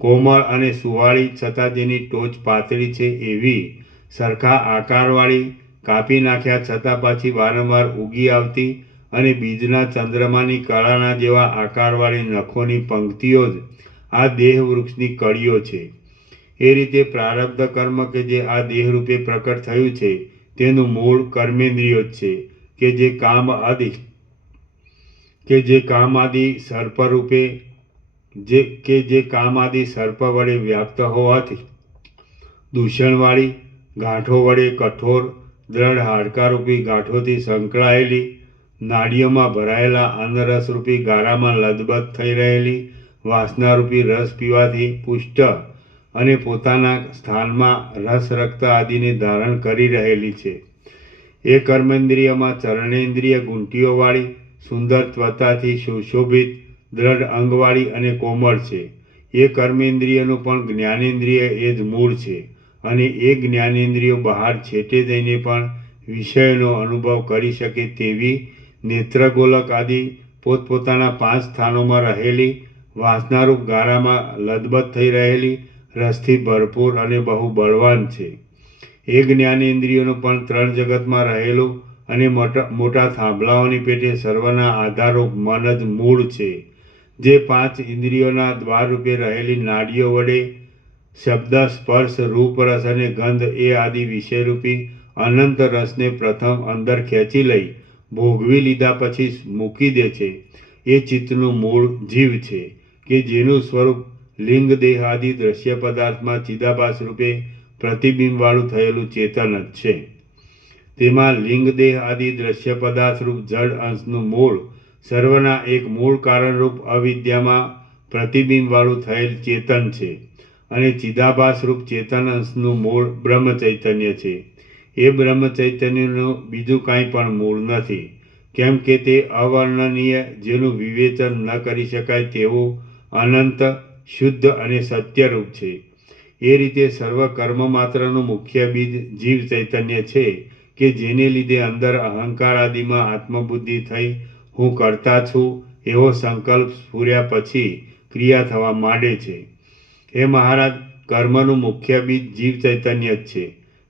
કોમળ અને સુવાળી છતાં જેની ટોચ પાતળી છે એવી, સરખા આકારવાળી, કાપી નાખ્યા છતાં પાછી વારંવાર ઉગી આવતી અને બીજના ચંદ્રમાની કળાના જેવા આકારવાળી નખોની પંક્તિઓ જ આ દેહ વૃક્ષની કળીઓ છે. એ રીતે પ્રારબ્ધ કર્મ કે જે આ દેહરૂપે પ્રકટ થયું છે તેનું મૂળ કર્મેન્દ્રિયો જ છે, કે જે કામ આદિ સર્પ વડે વ્યાપ્ત હોવાથી દૂષણવાળી, ગાંઠો વડે કઠોર દ્રઢ હાડકારૂપી ગાંઠોથી સંકળાયેલી, નાડીઓમાં ભરાયેલા અન્નરસરૂપી ગારામાં લદબદ થઈ રહેલી, વાસનારૂપી રસ પીવાથી પુષ્ટ અને પોતાના સ્થાનમાં રસ રક્ત આદિને ધારણ કરી રહેલી છે. એ કર્મેન્દ્રિયમાં ચરણેન્દ્રિય ગુંટીઓવાળી, સુંદર ત્વચાથી સુશોભિત, દ્રઢ અંગવાળી અને કોમળ છે. એ કર્મેન્દ્રિયનું પણ જ્ઞાનેન્દ્રિય એ જ મૂળ છે અને એ જ્ઞાનેન્દ્રિયો બહાર છેટે જઈને પણ વિષયોનો અનુભવ કરી શકે તેવી નેત્રગોલક આદિ પોતપોતાના 5 સ્થાનોમાં રહેલી, વાસનારૂપ ગારામાં લદબદ થઈ રહેલી, રસથી ભરપૂર અને બહુ બળવાન છે. એ જ્ઞાનેન્દ્રિયોનું પણ 3 જગતમાં રહેલું અને મોટા થાંભલાઓની પેટે સર્વના આધારરૂપ મન જ મૂળ છે. જે 5 ઇન્દ્રિયોના દ્વારરૂપે રહેલી નાડીઓ વડે શબ્દ, સ્પર્શ, રૂપ, રસ અને ગંધ એ આદિ વિષયરૂપી અનંત રસને પ્રથમ અંદર ખેંચી લઈ ભોગવી લીધા પછી મૂકી દે છે, એ ચિત્તનું મૂળ જીવ છે, કે જેનું સ્વરૂપ લિંગ દેહ આદિ દ્રશ્ય પદાર્થમાં ચિદાભાસ રૂપે પ્રતિબિંબવાળું થયેલું ચેતન જ છે. તેમાં લિંગ દેહ આદિ દ્રશ્ય પદાર્થરૂપ જડ અંશનું મૂળ સર્વના એક મૂળ કારણરૂપ અવિદ્યામાં પ્રતિબિંબવાળું થયેલ ચેતન છે અને ચિદાભાસરૂપ ચેતન અંશનું મૂળ બ્રહ્મ ચૈતન્ય છે. એ બ્રહ્મ ચૈતન્યનું બીજું કાંઈ પણ મૂળ નથી, કેમ કે તે અવર્ણનીય, જેનું વિવેચન ન કરી શકાય તેવું અનંત, શુદ્ધ અને સત્યરૂપ છે. એ રીતે સર્વ કર્મ માત્રનું મુખ્ય બીજ જીવ ચૈતન્ય છે, કે જેને લીધે અંદર અહંકાર આદિમાં આત્મબુદ્ધિ થઈ હું કરતા છું એવો સંકલ્પ સ્ફુર્યા પછી ક્રિયા થવા માંડે છે. હે મહારાજ, કર્મનું મુખ્ય બીજ જીવ ચૈતન્ય જ છે.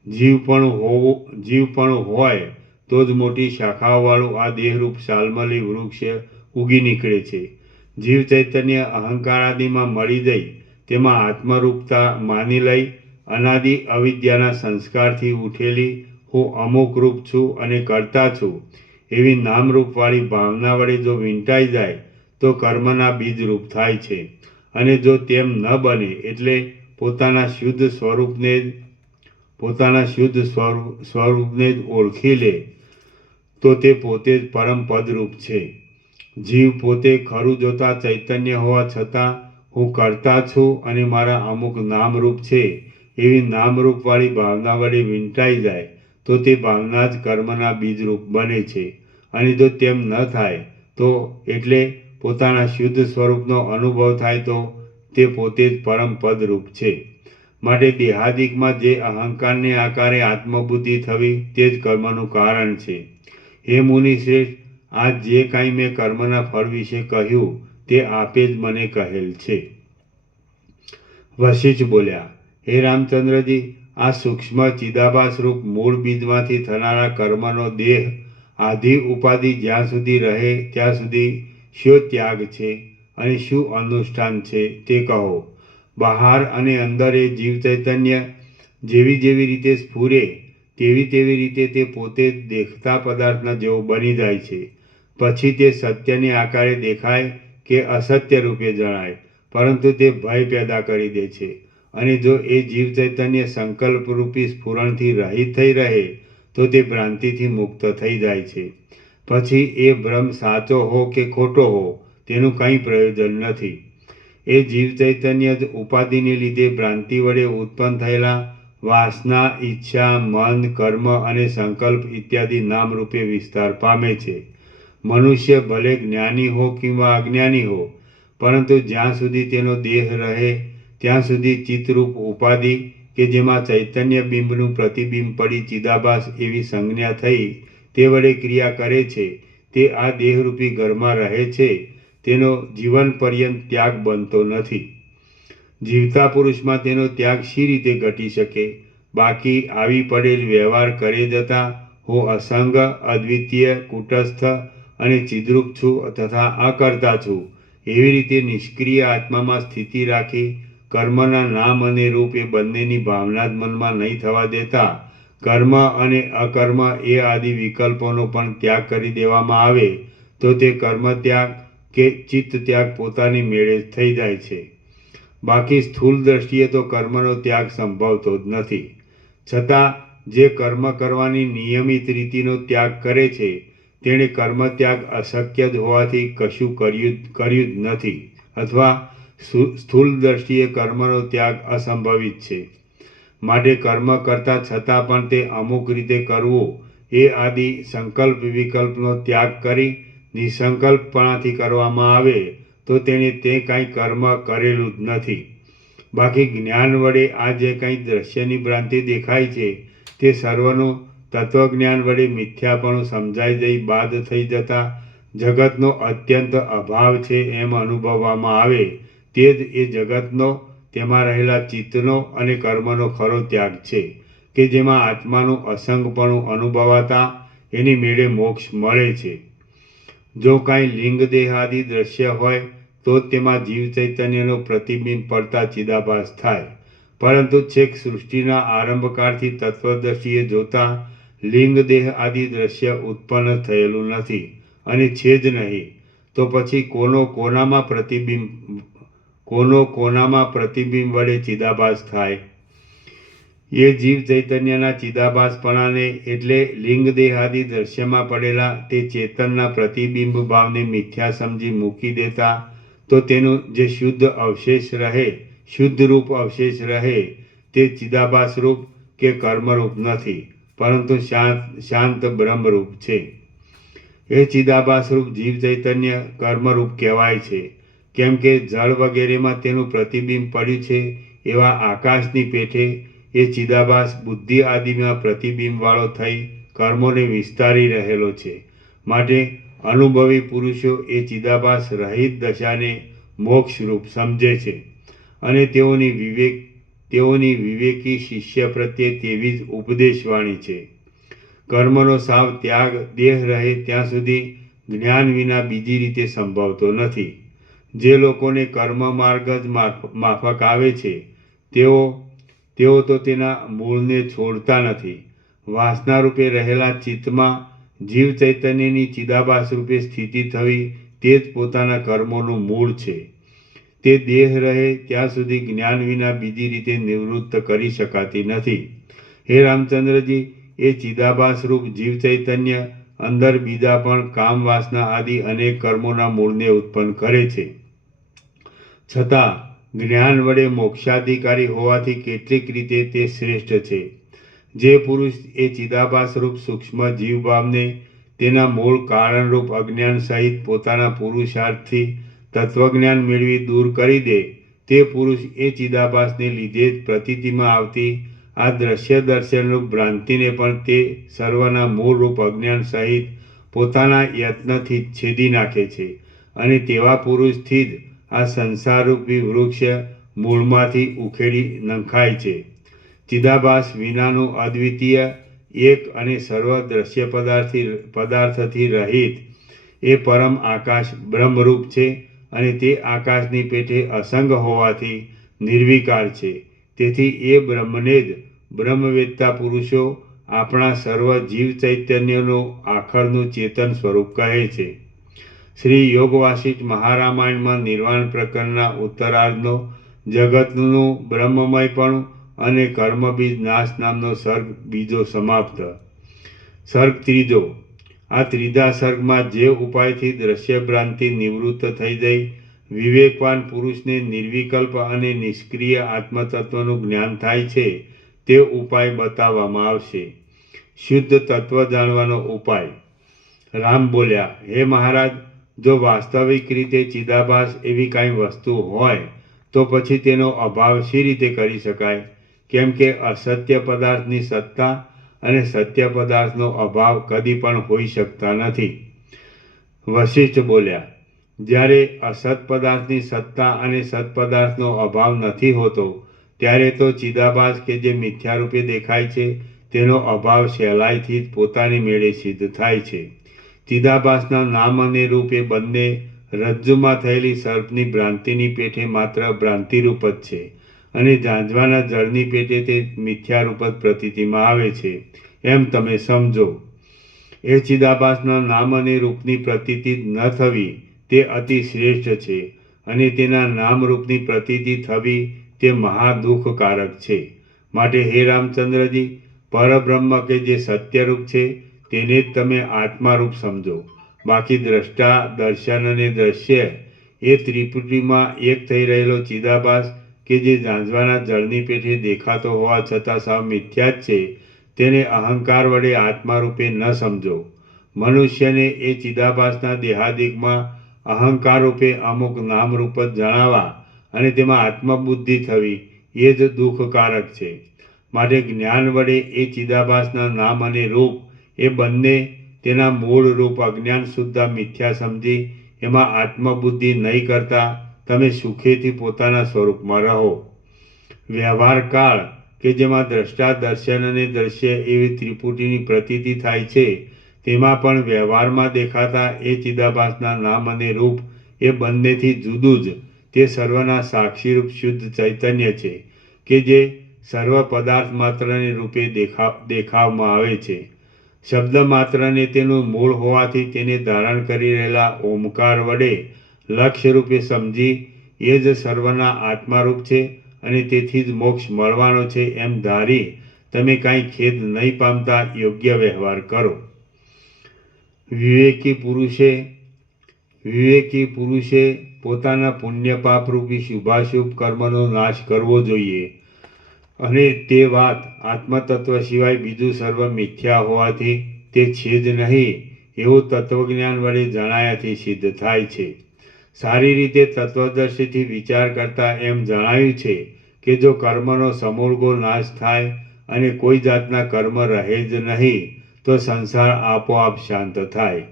જીવ પણ હોય તો જ મોટી શાખાઓવાળું આ દેહરૂપ શાલ્મલી વૃક્ષ ઉગી નીકળે છે. જીવ ચૈતન્ય અહંકાર આદિમાં મળી જઈ તેમાં આત્મરૂપતા માની લઈ અનાદિ અવિદ્યાના સંસ્કારથી ઉઠેલી હું અમુક રૂપ છું અને કરતા છું એવી નામરૂપવાળી ભાવના વડે જો વીંટાઈ જાય તો કર્મના બીજરૂપ થાય છે. અને જો તેમ ન બને એટલે પોતાના શુદ્ધ સ્વરૂપને જ ઓળખી લે તો તે પોતે જ પરમ પદરૂપ છે. જીવ પોતે ખરું જોતા ચૈતન્ય હોવા છતાં હું કરતા છું અને મારા અમુક નામરૂપ છે એવી નામરૂપવાળી ભાવના વડે વીંટાઈ જાય તો તે ભાવના જ કર્મના બીજરૂપ બને છે. અને જો તેમ ન થાય તો એટલે પોતાના શુદ્ધ સ્વરૂપનો અનુભવ થાય તો તે પોતે જ પરમ પદરૂપ છે. માટે દેહાદિકમાં જે અહંકારને આકારે આત્મબુદ્ધિ થવી તે જ કર્મનું કારણ છે. હે મુનિશ્રેષ્ઠ, આ જે કાંઈ મેં કર્મના ફળ વિશે કહ્યું તે આપે જ મને કહેલ છે. વશિષ્ઠ બોલ્યા, હે રામચંદ્રજી, આ સૂક્ષ્મ ચિદાભાસરૂપ મૂળ બીજમાંથી થનારા કર્મનો દેહ આધિ ઉપાધિ જ્યાં સુધી રહે ત્યાં સુધી શું ત્યાગ છે અને શું અનુષ્ઠાન છે તે કહો. બહાર અને અંદર એ જીવ ચૈતન્ય જેવી જેવી રીતે સ્ફુરે તેવી તેવી રીતે તે પોતે દેખતા પદાર્થના જેવો બની જાય છે. પછી તે સત્યને આકારે દેખાય કે અસત્ય રૂપે જણાય, પરંતુ તે ભય પેદા કરી દે છે. અને જો એ જીવ ચૈતન્ય સંકલ્પરૂપી સ્ફુરણથી રહિત થઈ રહે તો તે ભ્રાંતિથી મુક્ત થઈ જાય છે. પછી એ ભ્રમ સાચો હો કે ખોટો હો તેનું કંઈ પ્રયોજન નથી. એ જીવ ચૈતન્ય જ ઉપાધિને લીધે ભ્રાંતિ વડે ઉત્પન્ન થયેલા વાસના, ઈચ્છા, મન, કર્મ અને સંકલ્પ ઇત્યાદિ નામરૂપે વિસ્તાર પામે છે. મનુષ્ય ભલે જ્ઞાની હો કિંવા અજ્ઞાની હો, પરંતુ જ્યાં સુધી તેનો દેહ રહે ત્યાં સુધી ચિત્તરૂપ ઉપાધિ કે જેમાં ચૈતન્ય બિંબનું પ્રતિબિંબ પડી ચિદાભાસ એવી સંજ્ઞા થઈ તે વડે ક્રિયા કરે છે, તે આ દેહરૂપી ઘરમાં રહે છે, તેનો જીવન પર્યંત ત્યાગ બનતો નથી. જીવતા પુરુષમાં તેનો ત્યાગ શી રીતે ઘટી શકે? બાકી આવી પડેલ વ્યવહાર કરે જતા હું અસંગ, અદ્વિતીય, કૂટસ્થ અને ચિદ્રૂપ છું તથા અકર્તા છું એવી રીતે નિષ્ક્રિય આત્મામાં સ્થિતિ રાખી કર્મના નામ અને રૂપ એ બંનેની ભાવના જ મનમાં નહીં થવા દેતા કર્મ અને અકર્મ એ આદિ વિકલ્પોનો પણ ત્યાગ કરી દેવામાં આવે તો તે કર્મ ત્યાગ કે ચિત્ત ત્યાગ પોતાની મેળે જ થઈ જાય છે. બાકી સ્થૂળ દ્રષ્ટિએ તો કર્મનો ત્યાગ સંભવતો જ નથી. છતાં જે કર્મ કરવાની નિયમિત રીતિનો ત્યાગ કરે છે તેણે કર્મ ત્યાગ અશક્ય જ હોવાથી કશું કર્યું જ નથી, અથવા સ્થૂળ દ્રષ્ટિએ કર્મનો ત્યાગ અસંભવિત છે. માટે કર્મ કરતા છતાં પણ તે અમુક રીતે કરવું એ આદિ સંકલ્પ વિકલ્પનો ત્યાગ કરી નિસંકલ્પપણાથી કરવામાં આવે તો તેણે તે કાંઈ કર્મ કરેલું જ નથી. બાકી જ્ઞાન વડે આ જે કંઈ દ્રશ્યની ભ્રાંતિ દેખાય છે તે સર્વનું તત્વજ્ઞાન વડે મિથ્યાપણું સમજાઈ જઈ બાદ થઈ જતા જગતનો અત્યંત અભાવ છે એમ અનુભવવામાં આવે તે જ એ જગતનો, તેમાં રહેલા ચિત્તનો અને કર્મનો ખરો ત્યાગ છે કે જેમાં આત્માનું અસંગપણું અનુભવાતા એની મેળે મોક્ષ મળે છે. જો કાંઈ લિંગ દેહ આદિ દ્રશ્ય હોય તો તેમાં જીવ ચૈતન્યનો પ્રતિબિંબ પડતા ચિદાભાસ થાય, પરંતુ છેક સૃષ્ટિના આરંભકાળથી તત્વદૃષ્ટિએ જોતા લિંગ દેહ આદિ દ્રશ્ય ઉત્પન્ન થયેલું નથી અને છે જ નહીં. તો પછી કોનામાં પ્રતિબિંબ વડે ચિદાભાસ થાય? એ જીવ ચૈતન્યના ચિદાભાસપણાને એટલે લિંગ દેહ આદિ દ્રશ્યમાં પડેલા તે ચેતનના પ્રતિબિંબ ભાવને મિથ્યા સમજી મૂકી દેતા તો તેનું જે શુદ્ધ અવશેષ રહે, શુદ્ધ રૂપ અવશેષ રહે તે ચિદાભાસરૂપ કે કર્મરૂપ નથી, પરંતુ શાંત બ્રહ્મરૂપ છે. એ ચિદાભાસરૂપ જીવ ચૈતન્ય કર્મરૂપ કહેવાય છે. કેમ કે જળ વગેરેમાં તેનું પ્રતિબિંબ પડ્યું છે એવા આકાશની પેઠે એ ચિદાભાસ બુદ્ધિ આદિમાં પ્રતિબિંબવાળો થઈ કર્મોને વિસ્તારી રહેલો છે. માટે અનુભવી પુરુષો એ ચિદાભાસ રહિત દશાને મોક્ષરૂપ સમજે છે અને તેઓની વિવેકી શિષ્ય પ્રત્યે તેવી જ ઉપદેશવાણી છે. કર્મનો સાવ ત્યાગ દેહ રહે ત્યાં સુધી જ્ઞાન વિના બીજી રીતે સંભવતો નથી. જે લોકોને કર્મ માર્ગ જ માફક આવે છે તેઓ તો તેના મૂળને છોડતા નથી. વાસનારૂપે રહેલા ચિત્તમાં જીવ ચૈતન્યની ચિદાભાસ રૂપે સ્થિતિ થવી તે જ પોતાના કર્મોનું મૂળ છે. તે દેહ રહે ત્યાં સુધી જ્ઞાન વિના બીજી રીતે નિવૃત્ત કરી શકાતી નથી. હે રામચંદ્રજી, એ ચિદાભાસરૂપ જીવ ચૈતન્ય અંદર બીજા પણ કામ વાસના આદિ અનેક કર્મોના મૂળને ઉત્પન્ન કરે છે. છતાં જ્ઞાન વડે મોક્ષાધિકારી હોવાથી કેટલીક રીતે તે શ્રેષ્ઠ છે. જે પુરુષ એ ચિદાભાસરૂપ સૂક્ષ્મ જીવભાવને તેના મૂળ કારણરૂપ અજ્ઞાન સહિત પોતાના પુરુષાર્થથી તત્વજ્ઞાન મેળવી દૂર કરી દે તે પુરુષ એ ચિદાભાસને લીધે જ પ્રતીતિમાં આવતી આ દ્રશ્ય દર્શનરૂપ ભ્રાંતિને પણ તે સર્વના મૂળરૂપ અજ્ઞાન સહિત પોતાના યત્નથી છેદી નાખે છે અને તેવા પુરુષથી જ આ સંસારરૂપી વૃક્ષ મૂળમાંથી ઉખેડી નંખાય છે. ચિદાભાસ વિનાનું અદ્વિતીય એક અને સર્વ દ્રશ્ય પદાર્થથી રહિત એ પરમ આકાશ બ્રહ્મરૂપ છે અને તે આકાશની પેઠે અસંગ હોવાથી નિર્વિકાર છે. તેથી એ બ્રહ્મને જ બ્રહ્મવેત્તા પુરુષો આપણા સર્વ જીવ ચૈતન્યનું આખરનું ચેતન સ્વરૂપ કહે છે. શ્રી યોગ વાસિષ્ઠ મહારામાયણમાં નિર્વાણ પ્રકરણના ઉત્તરાર્ધનો જગતનું બ્રહ્મમયપણું અને કર્મબીજ નાશ નામનો સર્ગ બીજો સમાપ્ત. સર્ગ ત્રીજો. આ ત્રીજા સર્ગમાં જે ઉપાયથી દ્રશ્ય ભ્રાંતિ નિવૃત્ત થઈ જઈ વિવેકવાન પુરુષને નિર્વિકલ્પ અને નિષ્ક્રિય આત્મતત્વનું જ્ઞાન થાય છે તે ઉપાય બતાવવામાં આવશે. શુદ્ધ તત્વ જાણવાનો ઉપાય. રામ બોલ્યા, હે મહારાજ, જો વાસ્તવિક રીતે ચિદાભાસ એવી કાંઈ વસ્તુ હોય તો પછી તેનો અભાવ શી રીતે કરી શકાય? કેમ કે અસત્ય પદાર્થની સત્તા અને સત્ય પદાર્થનો અભાવ કદી પણ હોઈ શકતા નથી. વશિષ્ઠ બોલ્યા, જ્યારે અસત પદાર્થની સત્તા અને સત્પદાર્થનો અભાવ નથી હોતો ત્યારે તો ચિદાભાસ કે જે મિથ્યારૂપે દેખાય છે તેનો અભાવ સહેલાઈથી જ પોતાની મેળે સિદ્ધ થાય છે. ચિદાભાસના નામ અને રૂપ એ બંને રજ્જુમાં થયેલી સર્પની ભ્રાંતિની પેઠે માત્ર ભ્રાંતિરૂપ જ છે અને ઝાંઝવાના જળની પેટે તે મિથ્યારૂપ જ પ્રતીતિમાં આવે છે એમ તમે સમજો. એ ચિદાભાસના નામ અને રૂપની પ્રતીતિ ન થવી તે અતિ શ્રેષ્ઠ છે અને તેના નામરૂપની પ્રતીતિ થવી તે મહાદુઃખકારક છે. માટે હે રામચંદ્રજી, પરબ્રહ્મ કે જે સત્યરૂપ છે તેને જ તમે આત્મારૂપ સમજો. બાકી દ્રષ્ટા, દર્શન અને દ્રશ્ય એ ત્રિપુટીમાં એક થઈ રહેલો ચિદાભાસ કે જે ઝાંઝવાના જળની પેઠે દેખાતો હોવા છતાં સાવ મિથ્યા જ છે તેને અહંકાર વડે આત્મારૂપે ન સમજો. મનુષ્યને એ ચિદાભાસના દેહાદિકમાં અહંકારરૂપે અમુક નામરૂપ જ જણાવવા અને તેમાં આત્મબુદ્ધિ થવી એ જ દુઃખકારક છે. માટે જ્ઞાન વડે એ ચિદાભાસના નામ અને રૂપ એ બંને તેના મૂળ રૂપ અજ્ઞાન શુદ્ધ મિથ્યા સમજી એમાં આત્મબુદ્ધિ નહીં કરતા તમે સુખેથી પોતાના સ્વરૂપમાં રહો. વ્યવહાર કાળ કે જેમાં દ્રષ્ટા, દર્શન અને દ્રશ્ય એવી ત્રિપુટીની પ્રતીતિ થાય છે તેમાં પણ વ્યવહારમાં દેખાતા એ ચિદાભાસના નામ અને રૂપ એ બંનેથી જુદું જ તે સર્વના સાક્ષીરૂપ શુદ્ધ ચૈતન્ય છે કે જે સર્વ પદાર્થ માત્રને રૂપે દેખાવમાં આવે છે. શબ્દ માત્રને તેનું મૂળ હોવાથી તેને ધારણ કરી રહેલા ઓમકાર વડે લક્ષ્યરૂપે સમજી એ જ સર્વના આત્મારૂપ છે અને તેથી જ મોક્ષ મળવાનો છે એમ ધારી તમે કાંઈ ખેદ નહીં પામતા યોગ્ય વ્યવહાર કરો. વિવેકી પુરુષે પોતાના પુણ્ય પાપરૂપી શુભાશુભ કર્મનો નાશ કરવો જોઈએ અને તે વાત આત્મતત્વ સિવાય બીજું સર્વ મિથ્યા હોવાથી તે છે જ નહીં એવું તત્વજ્ઞાન વડે જણાયાથી સિદ્ધ થાય છે. સારી રીતે તત્વદર્શીથી વિચાર કરતાં એમ જણાવ્યું છે કે જો કર્મનો સમૂળગો નાશ થાય અને કોઈ જાતના કર્મ રહે જ નહીં તો સંસાર આપોઆપ શાંત થાય.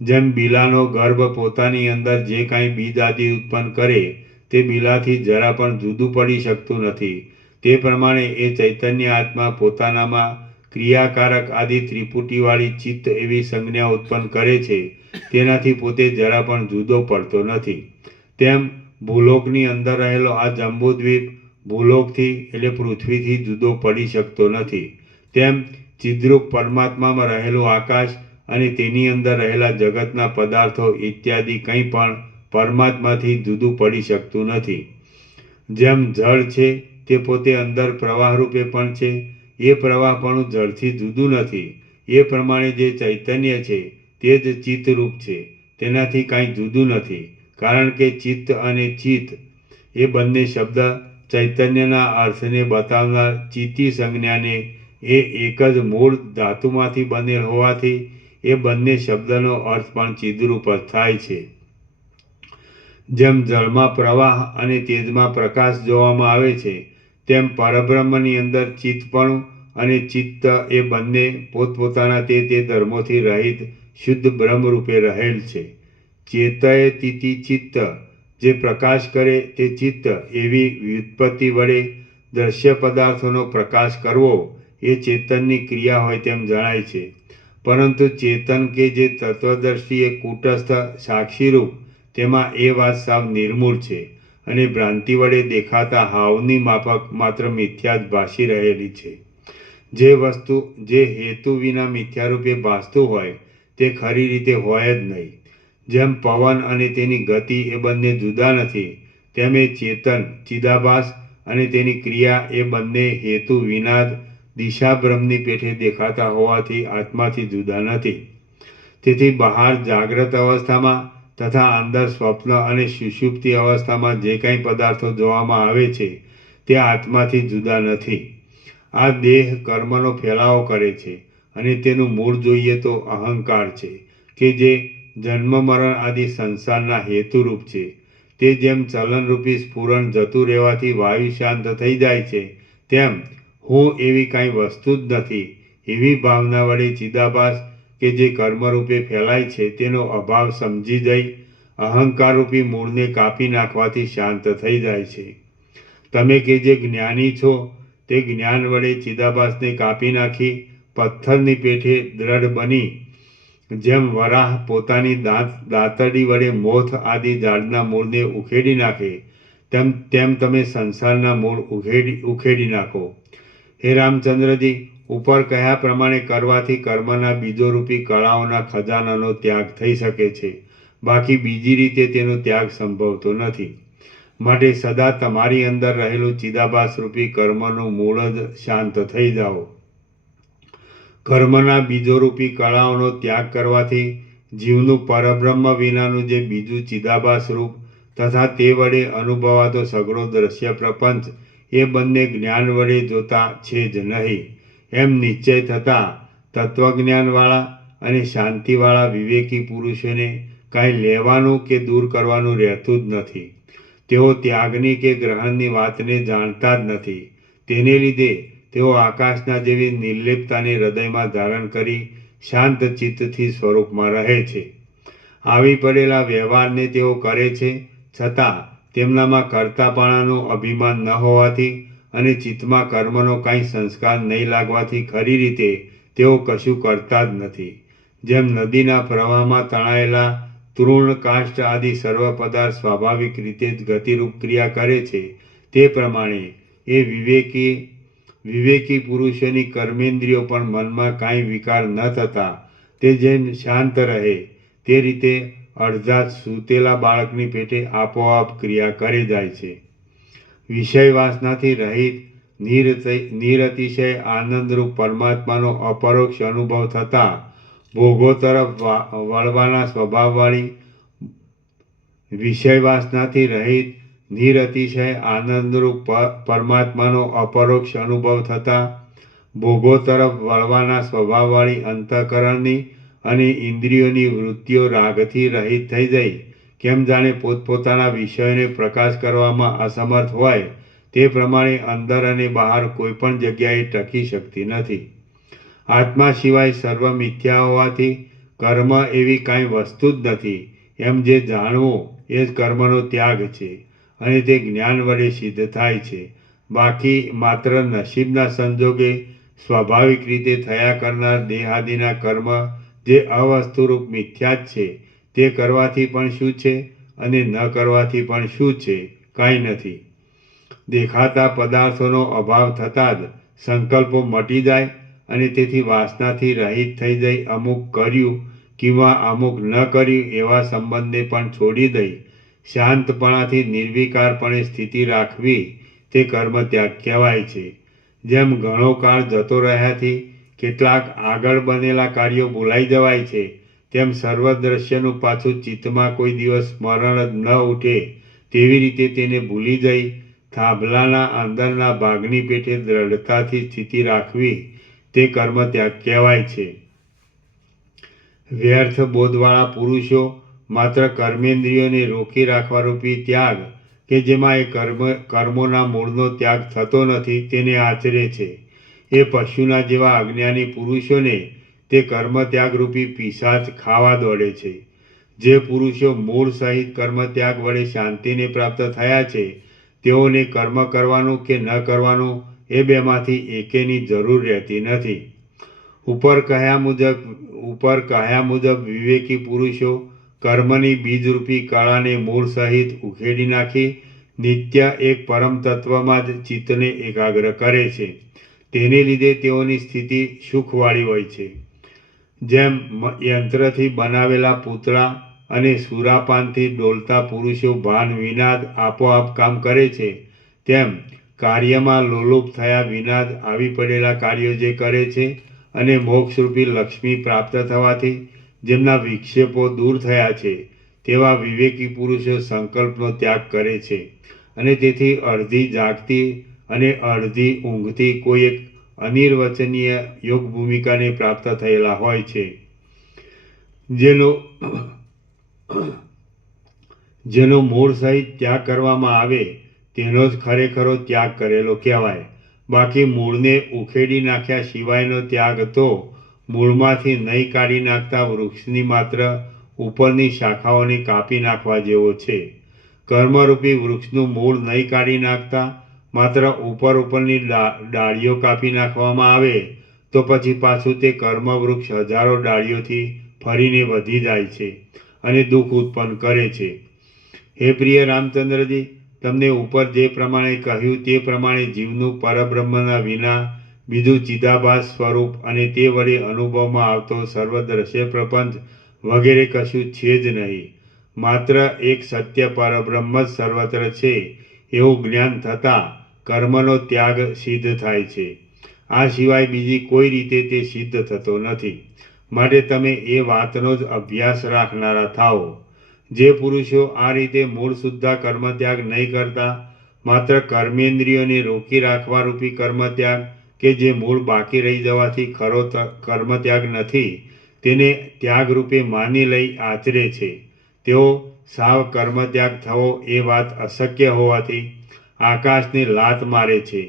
જેમ બિલાનો ગર્ભ પોતાની અંદર જે કાંઈ બીજ આદિ ઉત્પન્ન કરે તે બિલાથી જરા પણ જુદું પડી શકતું નથી તે પ્રમાણે એ ચૈતન્ય આત્મા પોતાનામાં ક્રિયાકારક આદિ ત્રિપુટીવાળી ચિત્ત એવી સંજ્ઞા ઉત્પન્ન કરે છે તેનાથી પોતે જરા પણ જુદો પડતો નથી. તેમ ભૂલોકની અંદર રહેલો આ જંબુદ્વીપ ભૂલોકથી એટલે પૃથ્વીથી જુદો પડી શકતો નથી. તેમ ચિદ્રૂપ પરમાત્મામાં રહેલું આકાશ અને તેની અંદર રહેલા જગતના પદાર્થો ઇત્યાદિ કંઈ પણ પરમાત્માથી જુદું પડી શકતું નથી. જેમ જળ છે તે પોતે અંદર પ્રવાહરૂપે પણ છે એ પ્રવાહપણું જળથી જુદું નથી એ પ્રમાણે જે ચૈતન્ય છે તે જ ચિત્તરૂપ છે તેનાથી કાંઈ જુદું નથી. કારણ કે ચિત્ત અને ચિત્ત એ બંને શબ્દ ચૈતન્યના અર્થને બતાવનાર ચિત્તી સંજ્ઞાને એ એક જ મૂળ ધાતુમાંથી બનેલ હોવાથી એ બંને શબ્દનો અર્થ પણ ચિદરૂપ જ થાય છે. જેમ જળમાં પ્રવાહ અને તેજમાં પ્રકાશ જોવામાં આવે છે તેમ પરબ્રહ્મની અંદર ચિત્તપણું અને ચિત્ત એ બંને પોતપોતાના તે ધર્મોથી રહિત શુદ્ધ બ્રહ્મરૂપે રહેલ છે. ચેતએ તિતિ ચિત્ત જે પ્રકાશ કરે તે ચિત્ત એવી વ્યુત્પત્તિ વડે દ્રશ્ય પદાર્થોનો પ્રકાશ કરવો એ ચેતનની ક્રિયા હોય તેમ જણાય છે. પરંતુ ચેતન કે જે તત્વદર્શીએ કૂટસ્થ સાક્ષીરૂપ, તેમાં એ વાત સાવ નિર્મૂળ છે અને ભ્રાંતિ વડે દેખાતા હાવની માફક માત્ર મિથ્યા જ ભાસી રહેલી છે. જે વસ્તુ જે હેતુ વિના મિથ્યારૂપે ભાસતું હોય તે ખરી રીતે હોય જ નહીં. જેમ પવન અને તેની ગતિ એ બંને જુદા નથી, તેમ એ ચેતન ચિદાભાસ અને તેની ક્રિયા એ બંને હેતુ વિના જ દિશાભ્રમની પેઠે દેખાતા હોવાથી આત્માથી જુદા નથી. તેથી બહાર જાગ્રત અવસ્થામાં તથા અંદર સ્વપ્ન અને સુષુપ્તિ અવસ્થામાં જે કાંઈ પદાર્થો જોવામાં આવે છે તે આત્માથી જુદા નથી. આ દેહ કર્મનો ફેલાવો કરે છે અને તેનું મૂળ જોઈએ તો અહંકાર છે કે જે જન્મ મરણ આદિ સંસારના હેતુરૂપ છે. તે જેમ ચલનરૂપી સ્ફુરણ જતું રહેવાથી વાયુ શાંત થઈ જાય છે, તેમ હું એવી કાંઈ વસ્તુ જ નથી એવી ભાવના વડે ચિદાભાસ કે જે કર્મરૂપે ફેલાય છે તેનો અભાવ સમજી જઈ અહંકારરૂપી મૂળને કાપી નાખવાથી શાંત થઈ જાય છે. તમે કે જે જ્ઞાની છો તે જ્ઞાન વડે ચિદાભાસને કાપી નાખી પથ્થરની પેઠે દ્રઢ બની, જેમ વરાહ પોતાની દાંતરડી વડે મોથ આદિ ઝાડના મૂળને ઉખેડી નાખે, તેમ તમે સંસારના મૂળ ઉખેડી નાખો. હે રામચંદ્રજી, ઉપર કહ્યા પ્રમાણે કરવાથી કર્મના બીજોરૂપી કળાઓના ખજાનાનો ત્યાગ થઈ શકે છે, બાકી બીજી રીતે તેનો ત્યાગ સંભવતો નથી. માટે સદા તમારી અંદર રહેલું ચિદાભાસરૂપી કર્મનું મૂળ જ શાંત થઈ જાઓ. કર્મના બીજોરૂપી કળાઓનો ત્યાગ કરવાથી જીવનું પરબ્રહ્મ વિનાનું જે બીજું ચિદાભાસરૂપ તથા તે વડે અનુભવાતો સઘળો દ્રશ્ય પ્રપંચ એ બંને જ્ઞાન વડે જોતા છે જ નહીં એમ નિશ્ચય થતાં તત્વજ્ઞાનવાળા અને શાંતિવાળા વિવેકી પુરુષોને કાંઈ લેવાનું કે દૂર કરવાનું રહેતું જ નથી. તેઓ ત્યાગની કે ગ્રહણની વાતને જાણતા જ નથી. તેને લીધે તેઓ આકાશના જેવી નિર્લેપતાને હૃદયમાં ધારણ કરી શાંત ચિત્તથી સ્વરૂપમાં રહે છે. આવી પડેલા વ્યવહારને તેઓ કરે છે, છતાં તેમનામાં કર્તાપણાનું અભિમાન ન હોવાથી અને ચિત્તમાં કર્મનો કાંઈ સંસ્કાર નહીં લાગવાથી ખરી રીતે તેઓ કશું કરતા જ નથી. જેમ નદીના પ્રવાહમાં તણાયેલા તૃણ કાષ્ઠ આદિ સર્વ પદાર્થ સ્વાભાવિક રીતે જ ગતિરૂપ ક્રિયા કરે છે, તે પ્રમાણે એ વિવેકી પુરુષોની કર્મેન્દ્રિયો પણ મનમાં કાંઈ વિકાર ન થતા તે જેમ શાંત રહે તે રીતે અડધા સૂતેલા બાળકની પેટે આપોઆપ ક્રિયા કરી જાય છે. વિષય વાસનાથી રહિત નિરતિશય આનંદરૂપ પરમાત્માનો અપરોક્ષ અનુભવ થતાં ભોગો તરફ વળવાના સ્વભાવવાળી વિષય વાસનાથી રહિત નિરતિશય આનંદરૂપ પરમાત્માનો અપરોક્ષ અનુભવ થતાં ભોગો તરફ વળવાના સ્વભાવવાળી અંતઃકરણની અને ઇન્દ્રિયોની વૃત્તિઓ રાગથી રહિત થઈ જાય, કેમ જાણે પોતપોતાના વિષયોને પ્રકાશ કરવામાં અસમર્થ હોય તે પ્રમાણે અંદર અને બહાર કોઈ પણ જગ્યાએ ટકી શકતી નથી. આત્મા સિવાય સર્વ મિથ્યા હોવાથી કર્મ એવી કાંઈ વસ્તુ જ નથી એમ જે જાણવું એ જ કર્મનો ત્યાગ છે અને તે જ્ઞાન વડે સિદ્ધ થાય છે. બાકી માત્ર નસીબના સંજોગે સ્વાભાવિક રીતે થયા કરનાર દેહાદિના કર્મ જે અવસ્તુરૂપ મિથ્યા જ છે, તે કરવાથી પણ શું છે અને ન કરવાથી પણ શું છે? કાંઈ નથી. દેખાતા પદાર્થોનો અભાવ થતાં જ સંકલ્પો મટી જાય અને તેથી વાસનાથી રહિત થઈ જઈ અમુક કર્યું કિંવા અમુક ન કર્યું એવા સંબંધને પણ છોડી દઈ શાંતપણાથી નિર્વિકારપણે સ્થિતિ રાખવી તે કર્મ ત્યાગ કહેવાય છે. જેમ ઘણો કાળ જતો રહ્યાથી કેટલાક આગળ બનેલા કાર્યો ભૂલાઈ જવાય છે, તેમ સર્વ દ્રશ્યનું પાછું ચિત્તમાં કોઈ દિવસ સ્મરણ જ ન ઉઠે તેવી રીતે તેને ભૂલી જઈ થાંભલાના અંદરના ભાગની પેઠે દ્રઢતાથી સ્થિતિ રાખવી તે કર્મ ત્યાગ કહેવાય છે. વ્યર્થ બોધવાળા પુરુષો માત્ર કર્મેન્દ્રિયોને રોકી રાખવારૂપી ત્યાગ કે જેમાં એ કર્મોના મૂળનો ત્યાગ થતો નથી તેને આચરે છે. એ પશુના જેવા અજ્ઞાની પુરુષોને તે કર્મ ત્યાગરૂપી પિશાચ ખાવા દોડે છે. જે પુરુષો મૂળ સહિત કર્મ ત્યાગ વડે શાંતિને પ્રાપ્ત થયા છે તેઓને કર્મ કરવાનું કે ન કરવાનું એ બેમાંથી એકેની જરૂર રહેતી નથી. ઉપર કહ્યા મુજબ વિવેકી પુરુષો કર્મની બીજરૂપી કળાને મૂળ સહિત ઉખેડી નાખી નિત્ય એક પરમ તત્વમાં જ ચિત્તને એકાગ્ર કરે છે. તેને લીધે તેઓની સ્થિતિ સુખવાળી હોય છે. જેમ યંત્રથી બનાવેલા પૂતળા અને સુરાપાનથી ડોલતા પુરુષો ભાન વિના જ આપોઆપ કામ કરે છે, તેમ કાર્યમાં લોલુપ થયા વિના જ આવી પડેલા કાર્યો જે કરે છે અને મોક્ષરૂપી લક્ષ્મી પ્રાપ્ત થવાથી જેમના વિક્ષેપો દૂર થયા છે, તેવા વિવેકી પુરુષો સંકલ્પનો ત્યાગ કરે છે અને તેથી અડધી જાગતી અને અડધી ઊંઘથી કોઈ એક અનિર્વચનીય યોગ ભૂમિકાને પ્રાપ્ત થયેલા હોય છે, જેનો મૂળ સહિત ત્યાગ કરવામાં આવે તેનો જ ખરેખરો ત્યાગ કરેલો કહેવાય. બાકી મૂળને ઉખેડી નાખ્યા સિવાયનો ત્યાગ તો મૂળમાંથી નહીં કાઢી નાખતા વૃક્ષની માત્ર ઉપરની શાખાઓને કાપી નાખવા જેવો છે. કર્મરૂપી વૃક્ષનું મૂળ નહીં કાઢી નાખતા માત્ર ઉપરની ડાળીઓ કાપી નાખવામાં આવે તો પછી પાછું તે કર્મવૃક્ષ હજારો ડાળીઓથી ફરીને વધી જાય છે અને દુઃખ ઉત્પન્ન કરે છે. હે પ્રિય રામચંદ્રજી, તમને ઉપર જે પ્રમાણે કહ્યું તે પ્રમાણે જીવનું પરબ્રહ્મના વિના બીજું ચિદાભાસ સ્વરૂપ અને તે વડે અનુભવમાં આવતો સર્વદ્રશ્ય પ્રપંચ વગેરે કશું છે જ નહીં. માત્ર એક સત્ય પરબ્રહ્મ જ સર્વત્ર છે એવું જ્ઞાન થતાં કર્મનો ત્યાગ સિદ્ધ થાય છે. આ સિવાય બીજી કોઈ રીતે તે સિદ્ધ થતો નથી. માટે તમે એ વાતનો જ અભ્યાસ રાખનારા થાઓ. જે પુરુષો આ રીતે મૂળ શુદ્ધા કર્મત્યાગ નહીં કરતા, માત્ર કર્મેન્દ્રિયોને રોકી રાખવા રૂપી કર્મત્યાગ કે જે મૂળ બાકી રહી જવાથી ખરો કર્મત્યાગ નથી, તેને ત્યાગરૂપે માની લઈ આચરે છે, તેઓ સાવ કર્મત્યાગ થવો એ વાત અશક્ય હોવાથી આકાશને લાત મારે છે.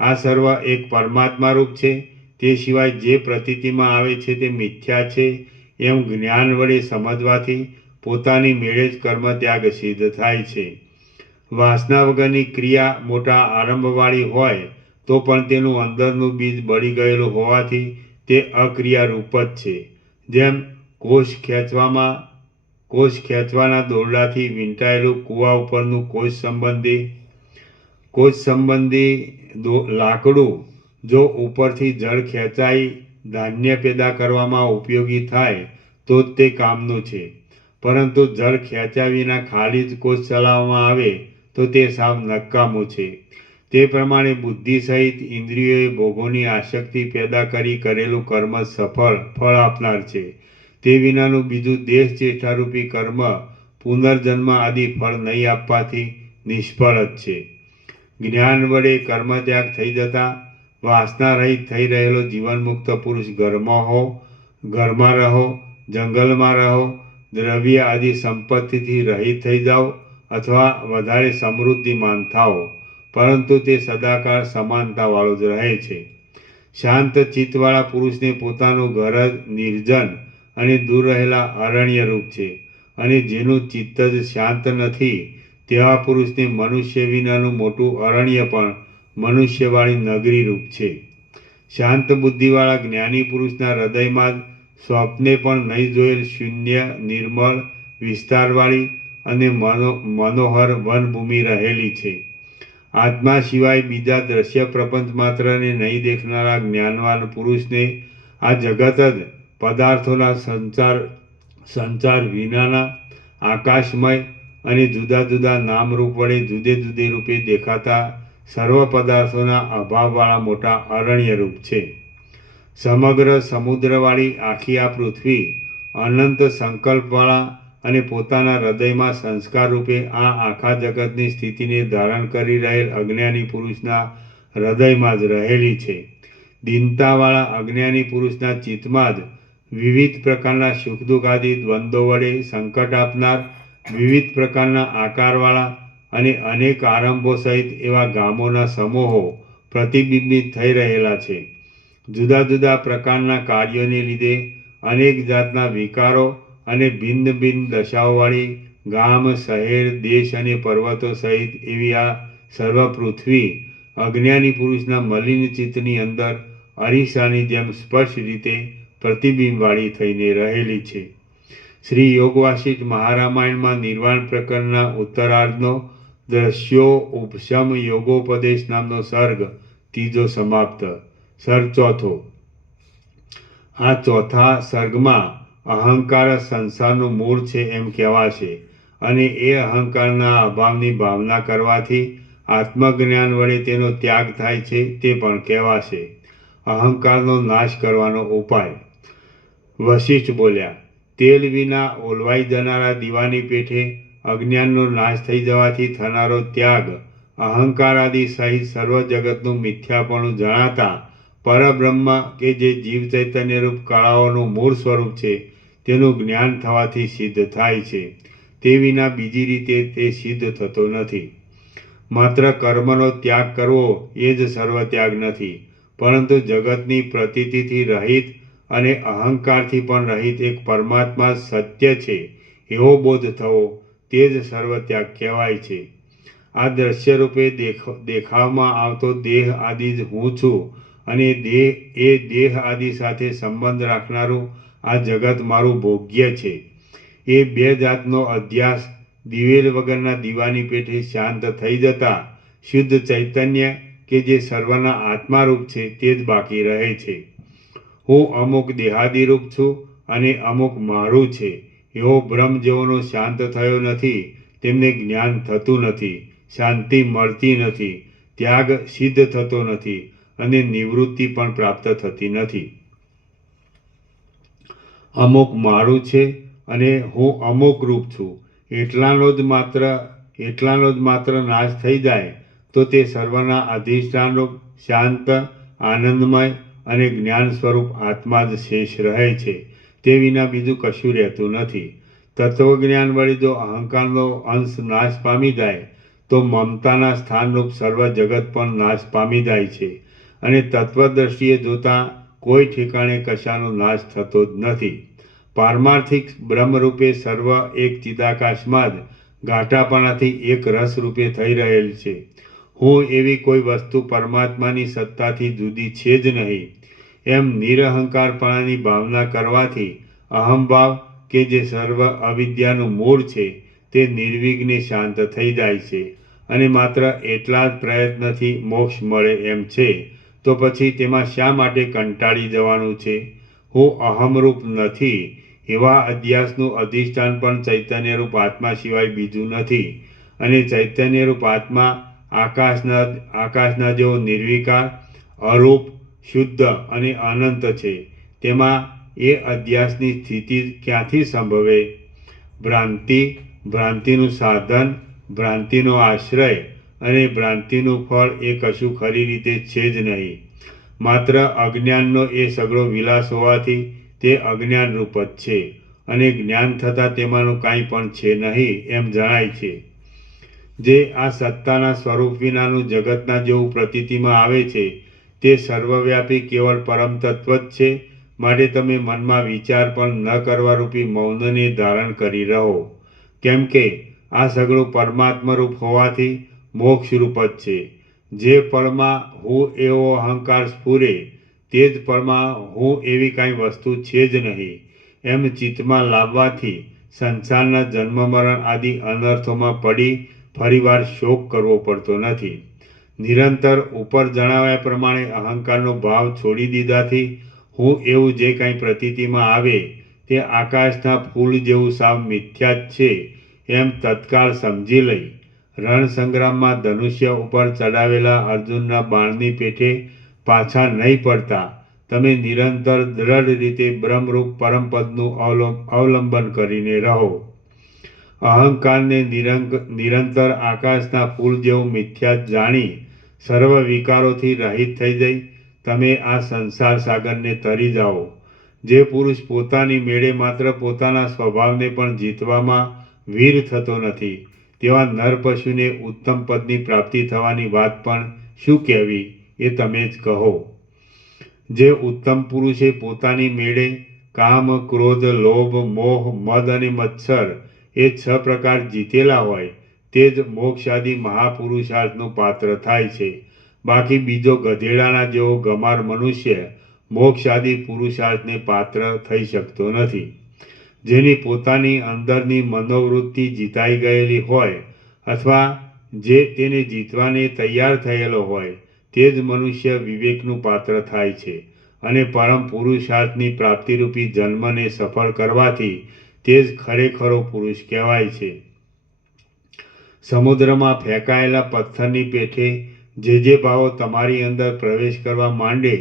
આ સર્વ એક પરમાત્મા રૂપ છે, તે સિવાય જે પ્રતીતિમાં આવે છે તે મિથ્યા છે એમ જ્ઞાન વડે સમજવાથી પોતાની મેળે જ કર્મત્યાગ સિદ્ધ થાય છે. વાસના વગરની ક્રિયા મોટા આરંભવાળી હોય તો પણ તેનું અંદરનું બીજ બળી ગયેલું હોવાથી તે અક્રિયારૂપ જ છે. જેમ કોષ ખેંચવાના દોરડાથી વીંટાયેલું કૂવા ઉપરનું કોષ સંબંધી લાકડું જો ઉપરથી જળ ખેંચાઈ ધાન્ય પેદા કરવામાં ઉપયોગી થાય તો જ તે કામનું છે. પરંતુ જળ ખેંચ્યા વિના ખાલી જ કોષ ચલાવવામાં આવે તો તે સાવ નકામું છે. તે પ્રમાણે બુદ્ધિ સહિત ઇન્દ્રિયોએ ભોગોની આસક્તિ પેદા કરી કરેલું કર્મ ફળ આપનાર છે. તે વિનાનું બીજું દેહ ચેષ્ટારૂપી કર્મ પુનર્જન્મ આદિ ફળ નહીં આપવાથી નિષ્ફળ જ છે. જ્ઞાન વડે કર્મત્યાગ થઈ જતા વાસના રહિત થઈ રહેલો જીવનમુક્ત પુરુષ ઘરમાં રહો, જંગલમાં રહો, દ્રવ્ય આદિ સંપત્તિથી રહિત થઈ જાઓ અથવા વધારે સમૃદ્ધિમાન થાઓ, પરંતુ તે સદાકાળ સમાનતાવાળો જ રહે છે. શાંત ચિત્તવાળા પુરુષને પોતાનું ઘર જ નિર્જન અને દૂર રહેલા અરણ્યરૂપ છે અને જેનું ચિત્ત જ શાંત નથી તેવા પુરુષને મનુષ્ય વિનાનું મોટું અરણ્ય પણ મનુષ્યવાળી નગરી રૂપ છે. શાંત બુદ્ધિવાળા જ્ઞાની પુરુષના હૃદયમાં જ સ્વપ્ને પણ નહીં જોયેલ શૂન્ય, નિર્મળ, વિસ્તારવાળી અને મનોહર વનભૂમિ રહેલી છે. આત્મા સિવાય બીજા દ્રશ્ય પ્રપંચ માત્રને નહીં દેખનારા જ્ઞાનવાન પુરુષને આ જગત જ પદાર્થોના સંચાર વિનાના આકાશમય અને જુદા જુદા નામરૂપ વડે જુદે જુદે રૂપે દેખાતા સર્વ પદાર્થોના અભાવવાળા મોટા અરણ્યરૂપ છે. સમગ્ર સમુદ્રવાળી આખી આ પૃથ્વી અનંત સંકલ્પવાળા અને પોતાના હૃદયમાં સંસ્કાર રૂપે આ આખા જગતની સ્થિતિને ધારણ કરી રહેલ અજ્ઞાની પુરુષના હૃદયમાં જ રહેલી છે. દીનતાવાળા અજ્ઞાની પુરુષના ચિત્તમાં જ વિવિધ પ્રકારના સુખ દુઃખ આદિ દ્વંદ્વો વડે સંકટ આપનાર વિવિધ પ્રકારના આકારવાળા અને અનેક આરંભો સહિત એવા ગામોના સમૂહો પ્રતિબિંબિત થઈ રહેલા છે. જુદા જુદા પ્રકારના કાર્યોને લીધે અનેક જાતના વિકારો અને ભિન્ન ભિન્ન દશાઓવાળી ગામ, શહેર, દેશ અને પર્વતો સહિત એવી આ સર્વ પૃથ્વી અજ્ઞાની પુરુષના મલિન ચિત્તની અંદર અરીસાની જેમ સ્પષ્ટ રીતે પ્રતિબિંબવાળી થઈને રહેલી છે. શ્રી યોગવાસિષ્ઠ મહારામાયણમાં નિર્વાણ પ્રકરણના ઉત્તરાર્ધનો દ્રશ્યો ઉપશમ યોગોપદેશ નામનો સર્ગ 3 સમાપ્ત. સર્ગ 4. આ ચોથા સર્ગમાં અહંકાર સંસારનું મૂળ છે એમ કહેવાશે અને એ અહંકારના અભાવની ભાવના કરવાથી આત્મજ્ઞાન વડે તેનો ત્યાગ થાય છે તે પણ કહેવાશે. અહંકારનો નાશ કરવાનો ઉપાય. વશિષ્ઠ બોલ્યા, તેલ વિના ઓલવાઈ જનારા દીવાની પેઠે અજ્ઞાનનો નાશ થઈ જવાથી થનારો ત્યાગ અહંકાર આદિ સહિત સર્વ જગતનું મિથ્યાપણું જણાતા પરબ્રહ્મ કે જે જીવ ચૈતન્યરૂપ કળાઓનું મૂળ સ્વરૂપ છે તેનું જ્ઞાન થવાથી સિદ્ધ થાય છે. તે વિના બીજી રીતે તે સિદ્ધ થતો નથી. માત્ર કર્મનો ત્યાગ કરવો એ જ સર્વ ત્યાગ નથી, પરંતુ જગતની પ્રતીતિથી રહિત અને અહંકારથી પણ રહિત એક પરમાત્મા સત્ય છે એવો બોધ થવો તે જ સર્વ ત્યાગ કહેવાય છે. આ દ્રશ્યરૂપે દેખાવમાં આવતો દેહ આદિ જ હું છું અને દેહ આદિ સાથે સંબંધ રાખનારું આ જગત મારું ભોગ્ય છે. એ બે જાતનો અધ્યાસ દિવેલ વગરના દીવાની પેઠે શાંત થઈ જતા શુદ્ધ ચૈતન્ય કે જે સર્વના આત્મારૂપ છે તે જ બાકી રહે છે. હું અમુક દેહાદિરૂપ છું અને અમુક મારું છે એવો ભ્રમ જેઓનો શાંત થયો નથી તેમને જ્ઞાન થતું નથી, શાંતિ મળતી નથી, ત્યાગ સિદ્ધ થતો નથી અને નિવૃત્તિ પણ પ્રાપ્ત થતી નથી. અમુક મારું છે અને હું અમુક રૂપ છું એટલાનો જ માત્ર નાશ થઈ જાય તો તે સર્વના અધિષ્ઠાનરૂપ શાંત, આનંદમય અને જ્ઞાન સ્વરૂપ આત્મા જ શેષ રહે છે. તે વિના બીજું કશું રહેતું નથી. તત્વજ્ઞાન વડે જો અહંકારનો અંશ નાશ પામી જાય તો મમતાના સ્થાનરૂપ સર્વ જગત પણ નાશ પામી જાય છે અને તત્વદ્રષ્ટિએ જોતાં કોઈ ઠેકાણે કશાનો નાશ થતો જ નથી. પારમાર્થિક બ્રહ્મરૂપે સર્વ એક ચિદાકાશમાં જ ઘાટાપણાથી એક રસ રૂપે થઈ રહેલ છે. હું એવી કોઈ વસ્તુ પરમાત્માની સત્તાથી જુદી છે જ નહીં એમ નિરહંકારપણાની ભાવના કરવાથી અહંભાવ કે જે સર્વ અવિદ્યાનું મૂળ છે તે નિર્વિઘ્ને શાંત થઈ જાય છે અને માત્ર એટલા જ પ્રયત્નથી મોક્ષ મળે એમ છે. તો પછી તેમાં શા માટે કંટાળી જવાનું છે? હું અહમરૂપ નથી એવા અધ્યાસનું અધિષ્ઠાન પણ ચૈતન્યરૂપ આત્મા સિવાય બીજું નથી અને ચૈતન્યરૂપ આત્મા આકાશના જેવો નિર્વિકાર, અરૂપ, શુદ્ધ અને અનંત છે. તેમાં એ અધ્યાસની સ્થિતિ ક્યાંથી સંભવે? ભ્રાંતિનું સાધન, ભ્રાંતિનો આશ્રય અને ભ્રાંતિનું ફળ એ કશું ખરી રીતે છે જ નહીં. માત્ર અજ્ઞાનનો એ સગળો વિલાસ હોવાથી તે અજ્ઞાનરૂપ જ છે અને જ્ઞાન થતાં તેમાંનું કાંઈ પણ છે નહીં એમ જણાય છે. જે આ સત્તાના સ્વરૂપ વિનાનું જગતના જેવું પ્રતીતિમાં આવે છે તે સર્વવ્યાપી કેવળ પરમ તત્વ જ છે. માટે તમે મનમાં વિચાર પણ ન કરવા રૂપી મૌનને ધારણ કરી રહો, કેમ કે આ સગળું પરમાત્મરૂપ હોવાથી મોક્ષરૂપ જ છે. જે પળમાં હું એવો અહંકાર સ્ફુરે તે જ પળમાં હું એવી કાંઈ વસ્તુ છે જ નહીં એમ ચિત્તમાં લાવવાથી સંસારના જન્મ મરણ આદિ અનર્થોમાં પડી ફરીવાર શોક કરવો પડતો નથી. નિરંતર ઉપર જણાવ્યા પ્રમાણે અહંકારનો ભાવ છોડી દીધાથી હું એવું જે કાંઈ પ્રતીતિમાં આવે તે આકાશના ફૂલ જેવું સાવ મિથ્યા જ છે એમ તત્કાળ સમજી લઈ રણસંગ્રામમાં ધનુષ્ય ઉપર ચડાવેલા અર્જુનના બાણની પેઠે પાછા નહીં પડતા તમે નિરંતર દ્રઢ રીતે બ્રહ્મરૂપ પરમપદનું અવલંબન કરીને રહો. અહંકારને નિરંતર આકાશના ફૂલ જેવું મિથ્યા જાણી સર્વ વિકારોથી રહિત થઈ જઈ તમે આ સંસાર સાગરને તરી જાઓ. જે પુરુષ પોતાની મેળે માત્ર પોતાના સ્વભાવને પણ જીતવામાં વીર થતો નથી તેવા નર પશુને ઉત્તમ પદની પ્રાપ્તિ થવાની વાત પણ શું કહેવી એ તમે જ કહો. જે ઉત્તમ પુરુષે પોતાની મેળે કામ, ક્રોધ, લોભ, મોહ, મદ અને મત્સર એ 6 પ્રકાર જીતેલા હોય તે જ મોક્ષ આદિ મહાપુરુષાર્થનું પાત્ર થાય છે બાકી બીજો ગધેડાના જેવો ગમાર મનુષ્ય મોક્ષ આદિ પુરુષાર્થને પાત્ર થઈ શકતો નથી. જેની પોતાની અંદરની મનોવૃત્તિ જીતાઈ ગયેલી હોય અથવા જે તેને જીતવાને તૈયાર થયેલો હોય તે જ મનુષ્ય વિવેકનું પાત્ર થાય છે અને પરમ પુરુષાર્થની પ્રાપ્તિરૂપી જન્મને સફળ કરવાથી તે જ ખરેખરો પુરુષ કહેવાય છે. સમુદ્રમાં ફેંકાયેલા પથ્થરની પેઠે જે ભાવો તમારી અંદર પ્રવેશ કરવા માંડે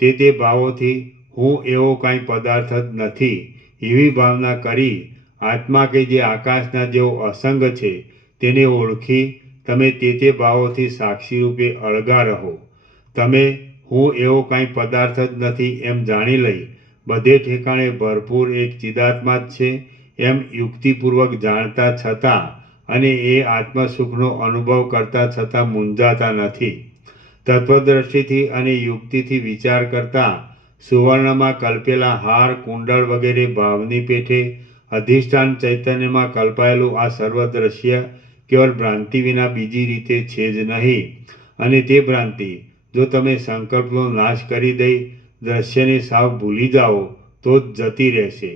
તે ભાવોથી હું એવો કાંઈ પદાર્થ જ નથી એવી ભાવના કરી આત્મા કે જે આકાશના જેવો અસંગ છે તેને ઓળખી તમે તે ભાવોથી સાક્ષી રૂપે અળગા રહો. તમે હું એવો કાંઈ પદાર્થ જ નથી એમ જાણી લઈ બધે ઠેકાણે ભરપૂર એક ચિદાત્મા જ છે એમ યુક્તિપૂર્વક જાણતા છતાં અને એ આત્મસુખનો અનુભવ કરતા છતાં મૂંઝાતા નથી. તત્વદ્રષ્ટિથી અને યુક્તિથી વિચાર કરતા સુવર્ણમાં કલ્પેલા હાર કુંડળ વગેરે ભાવની પેઠે અધિષ્ઠાન ચૈતન્યમાં કલ્પાયેલું આ સર્વ દ્રશ્ય કેવળ ભ્રાંતિ વિના બીજી રીતે છે જ નહીં. અને તે ભ્રાંતિ જો તમે સંકલ્પનો નાશ કરી દઈ દ્રશ્યને સાવ ભૂલી જાઓ તો જ જતી રહેશે.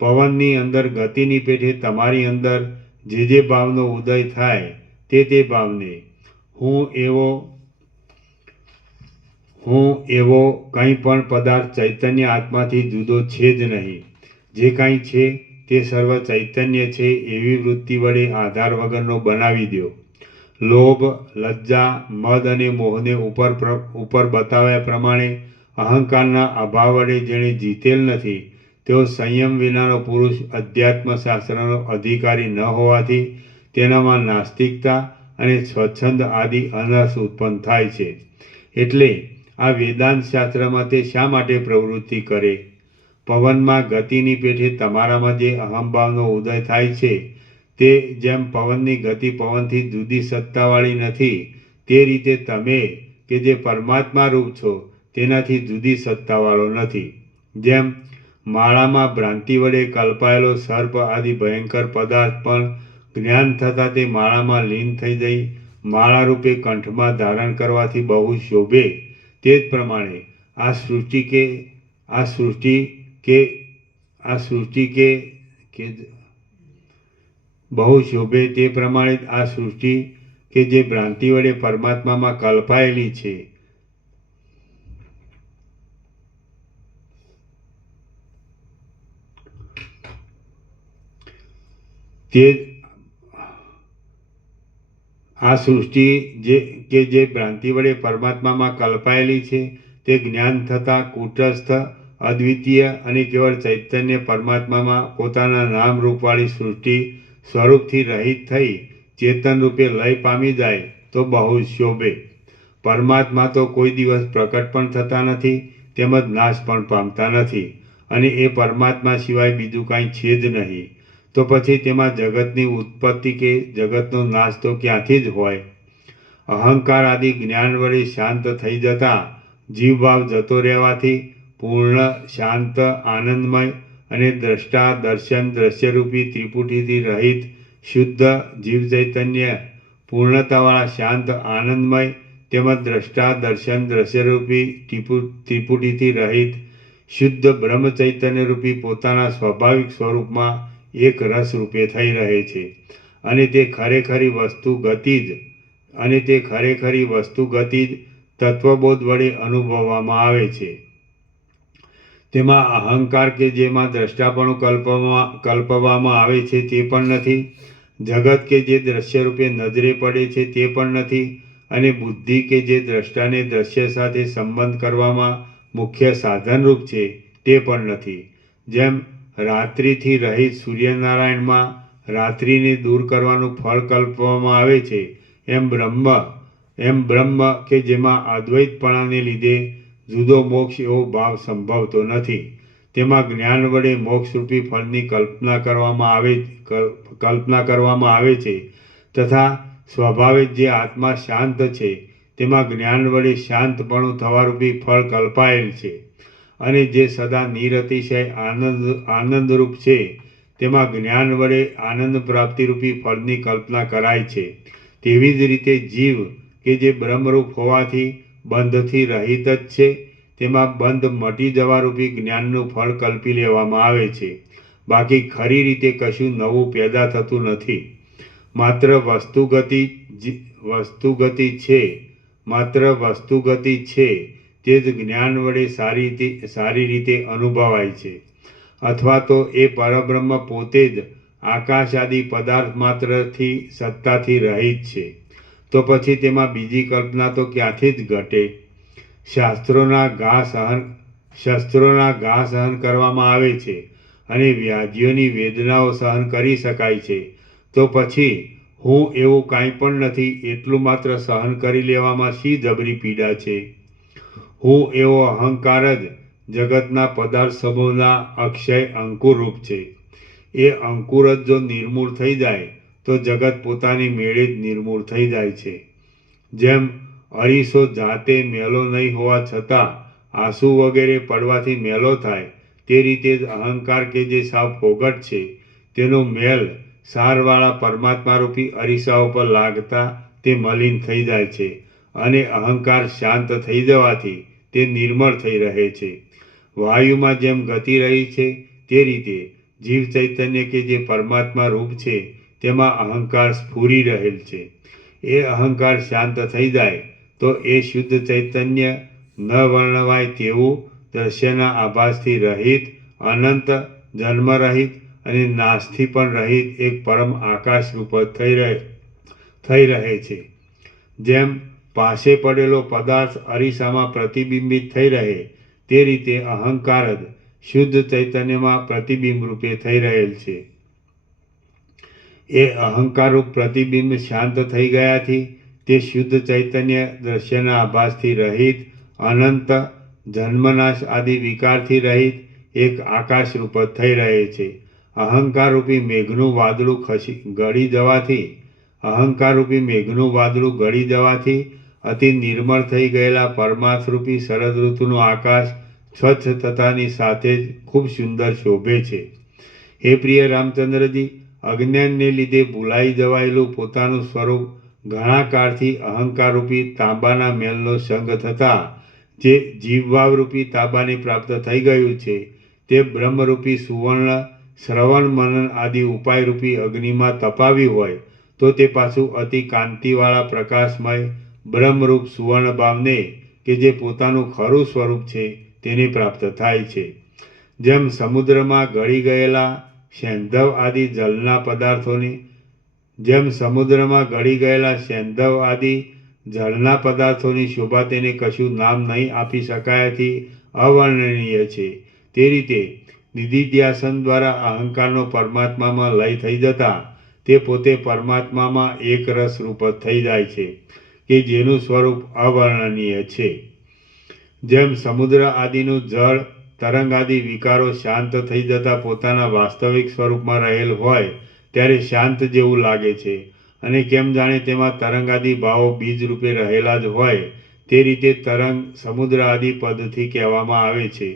પવનની અંદર ગતિની પેઠે તમારી અંદર જે ભાવનો ઉદય થાય તે ભાવને હું એવો કંઈ પણ પદાર્થ ચૈતન્ય આત્માથી જુદો છે જ નહીં. જે કાંઈ છે તે સર્વ ચૈતન્ય છે એવી વૃત્તિ વડે આધાર વગરનો બનાવી દો. લોભ, લજ્જા, મદ અને મોહને ઉપર બતાવ્યા પ્રમાણે અહંકારના અભાવ વડે જેણે જીતેલ નથી તેઓ સંયમ વિનાનો પુરુષ અધ્યાત્મશાસ્ત્રનો અધિકારી ન હોવાથી તેનામાં નાસ્તિકતા અને સ્વચ્છંદ આદિ અનર્થ ઉત્પન્ન થાય છે. એટલે આ વેદાંત શાસ્ત્રમાં તે શા માટે પ્રવૃત્તિ કરે? પવનમાં ગતિની પેઠે તમારામાં જે અહંભાવનો ઉદય થાય છે તે જેમ પવનની ગતિ પવનથી જુદી સત્તાવાળી નથી તે રીતે તમે કે જે પરમાત્મા રૂપ છો તેનાથી જુદી સત્તાવાળો નથી. જેમ માળામાં ભ્રાંતિ વડે કલ્પાયેલો સર્પ આદિ ભયંકર પદાર્થ પણ જ્ઞાન થતાં તે માળામાં લીન થઈ જઈ માળા રૂપે કંઠમાં ધારણ કરવાથી બહુ શોભે તે જ પ્રમાણે આ સૃષ્ટિ કે બહુ શોભે તે પ્રમાણે આ સૃષ્ટિ કે જે ભ્રાંતિ વડે પરમાત્મામાં કલ્પાયેલી છે જે ભ્રાંતિ વડે પરમાત્મામાં કલ્પાયેલી છે તે જ્ઞાન થતાં કૂટસ્થ અદ્વિતીય અને કેવળ ચૈતન્ય પરમાત્મામાં પોતાના નામ રૂપવાળી સૃષ્ટિ સ્વરૂપથી રહિત થઈ ચેતન રૂપે લય પામી જાય તો બહુ શોભે. પરમાત્મા તો કોઈ દિવસ પ્રકટ પણ થતા નથી તેમજ નાશ પણ પામતા નથી અને એ પરમાત્મા સિવાય બીજું કાંઈ છે જ નહીં. તો પછી તેમાં જગતની ઉત્પત્તિ કે જગતનો નાશ તો ક્યાંથી જ હોય? અહંકાર આદિ જ્ઞાન વડે શાંત થઈ જતા જીવભાવ જતો રહેવાથી પૂર્ણ શાંત આનંદમય અને દ્રષ્ટા દર્શન દ્રશ્યરૂપી ત્રિપુટીથી રહિત શુદ્ધ જીવ ચૈતન્ય પૂર્ણતાવાળા શાંત આનંદમય તેમજ દ્રષ્ટા દર્શન દ્રશ્યરૂપી ત્રિપુટીથી રહિત શુદ્ધ બ્રહ્મ ચૈતન્યરૂપી પોતાના સ્વાભાવિક સ્વરૂપમાં એક રસ રૂપે થઈ રહે છે અને તે ખરેખરી વસ્તુ ગતિ જ તત્વબોધ વડે અનુભવવામાં આવે છે. તેમાં અહંકાર કે જેમાં દ્રષ્ટાપણું કલ્પવામાં આવે છે તે પણ નથી. જગત કે જે દ્રશ્ય રૂપે નજરે પડે છે તે પણ નથી અને બુદ્ધિ કે જે દ્રષ્ટાને દ્રશ્ય સાથે સંબંધ કરવામાં મુખ્ય સાધનરૂપ છે તે પણ નથી. જેમ રાત્રિથી રહિત સૂર્યનારાયણમાં રાત્રિને દૂર કરવાનું ફળ કલ્પવામાં આવે છે એમ બ્રહ્મ કે જેમાં અદ્વૈતપણાને લીધે જુદો મોક્ષ એવો ભાવ સંભવતો નથી. તેમાં જ્ઞાન વડે મોક્ષરૂપી ફળની કલ્પના કરવામાં આવે છે તથા સ્વભાવે જે આત્મા શાંત છે તેમાં જ્ઞાન વડે શાંતપણું થવારૂપી ફળ કલ્પાયેલ છે અને જે સદા નિરતિશય આનંદરૂપ છે તેમાં જ્ઞાન વડે આનંદ પ્રાપ્તિરૂપી ફળની કલ્પના કરાય છે. તેવી જ રીતે જીવ કે જે બ્રહ્મરૂપ હોવાથી બંધથી રહિત જ છે, તેમાં બંધ મટી જવારૂપી જ્ઞાનનું ફળ કલ્પી લેવામાં આવે છે. બાકી ખરી રીતે કશું નવું પેદા થતું નથી. માત્ર વસ્તુગતિ છે તે જ જ્ઞાન વડે સારી રીતે અનુભવાય છે. અથવા તો એ પરબ્રહ્મ પોતે જ આકાશ આદિ પદાર્થ માત્રથી સત્તાથી રહિત છે. તો પછી તેમાં બીજી કલ્પના તો ક્યાંથી જ ઘટે? શસ્ત્રોના ઘા સહન કરવામાં આવે છે અને વ્યાધિઓની વેદનાઓ સહન કરી શકાય છે. તો પછી હું એવું કાંઈ પણ નથી એટલું માત્ર સહન કરી લેવામાં શી જબરી પીડા છે? હું એવો અહંકાર જ જગતના પદાર્થ સમૂહના અક્ષય અંકુરરૂપ છે. એ અંકુર જ જો નિર્મૂળ થઈ જાય તો જગત પોતાની મેળે જ નિર્મૂળ થઈ જાય છે. જેમ અરીસો જાતે મેલો નહીં હોવા છતાં આંસુ વગેરે પડવાથી મેલો થાય, તે રીતે જ અહંકાર કે જે સાવ ફોગટ છે તેનો મેલ સારવાળા પરમાત્મારૂપી અરીસા ઉપર લાગતા તે મલિન થઈ જાય છે અને અહંકાર શાંત થઈ જવાથી તે નિર્મળ થઈ રહે છે. વાયુમાં જેમ ગતિ રહી છે તે રીતે જીવ ચૈતન્ય કે જે પરમાત્મા રૂપ છે તેમાં અહંકાર સ્ફુરી રહેલ છે. એ અહંકાર શાંત થઈ જાય તો એ શુદ્ધ ચૈતન્ય ન વર્ણવાય તેવું દ્રશ્યના આભાસથી રહિત, અનંત, જન્મરહિત અને નાશથી પણ રહિત એક પરમ આકાશ રૂપ થઈ રહે છે. જેમ પાસે પડેલો પદાર્થ અરીસામાં પ્રતિબિંબિત થઈ રહે તે રીતે અહંકાર જ શુદ્ધ ચૈતન્યમાં પ્રતિબિંબ રૂપે થઈ રહેલ છે. એ અહંકારરૂપ પ્રતિબિંબ શાંત થઈ ગયાથી તે શુદ્ધ ચૈતન્ય દ્રશ્યના આભાસથી રહિત, અનંત, જન્મનાશ આદિ વિકારથી રહિત એક આકાશ રૂપ થઈ રહે છે. અહંકારરૂપી મેઘનું વાદળું ગળી જવાથી અતિ નિર્મળ થઈ ગયેલા પરમાર્થરૂપી શરદ ઋતુનું આકાશ સ્વચ્છ થતાની સાથે જ ખૂબ સુંદર શોભે છે. હે પ્રિય રામચંદ્રજી, અજ્ઞાનને લીધે ભૂલાઈ જવાયેલું પોતાનું સ્વરૂપ ઘણા કાળથી અહંકારરૂપી તાંબાના મેલનો સંગ થતાં જે જીવભાવરૂપી તાંબાને પ્રાપ્ત થઈ ગયું છે તે બ્રહ્મરૂપી સુવર્ણ શ્રવણ મનન આદિ ઉપાયરૂપી અગ્નિમાં તપાવ્યું હોય તો તે પાછું અતિ કાંતિવાળા પ્રકાશમય બ્રહ્મરૂપ સુવર્ણ ભાવને કે જે પોતાનું ખરું સ્વરૂપ છે તેને પ્રાપ્ત થાય છે. જેમ સમુદ્રમાં ગળી ગયેલા સૈંધવ આદિ જળના પદાર્થોની શોભા તેને કશું નામ નહીં આપી શકાયાથી અવર્ણનીય છે. તે રીતે નિધિધ્યાસન દ્વારા અહંકારનો પરમાત્મામાં લય થઈ જતા તે પોતે પરમાત્મામાં એક રસ રૂપ થઈ જાય છે કે જેનું સ્વરૂપ અવર્ણનીય છે. જેમ સમુદ્ર આદિનું જળ તરંગ આદિ વિકારો શાંત થઈ જતા પોતાના વાસ્તવિક સ્વરૂપમાં રહેલ હોય ત્યારે શાંત જેવું લાગે છે અને કેમ જાણે તેમાં તરંગ આદિ ભાવો બીજ રૂપે રહેલા જ હોય તે રીતે તરંગ સમુદ્ર આદિ પદથી કહેવામાં આવે છે.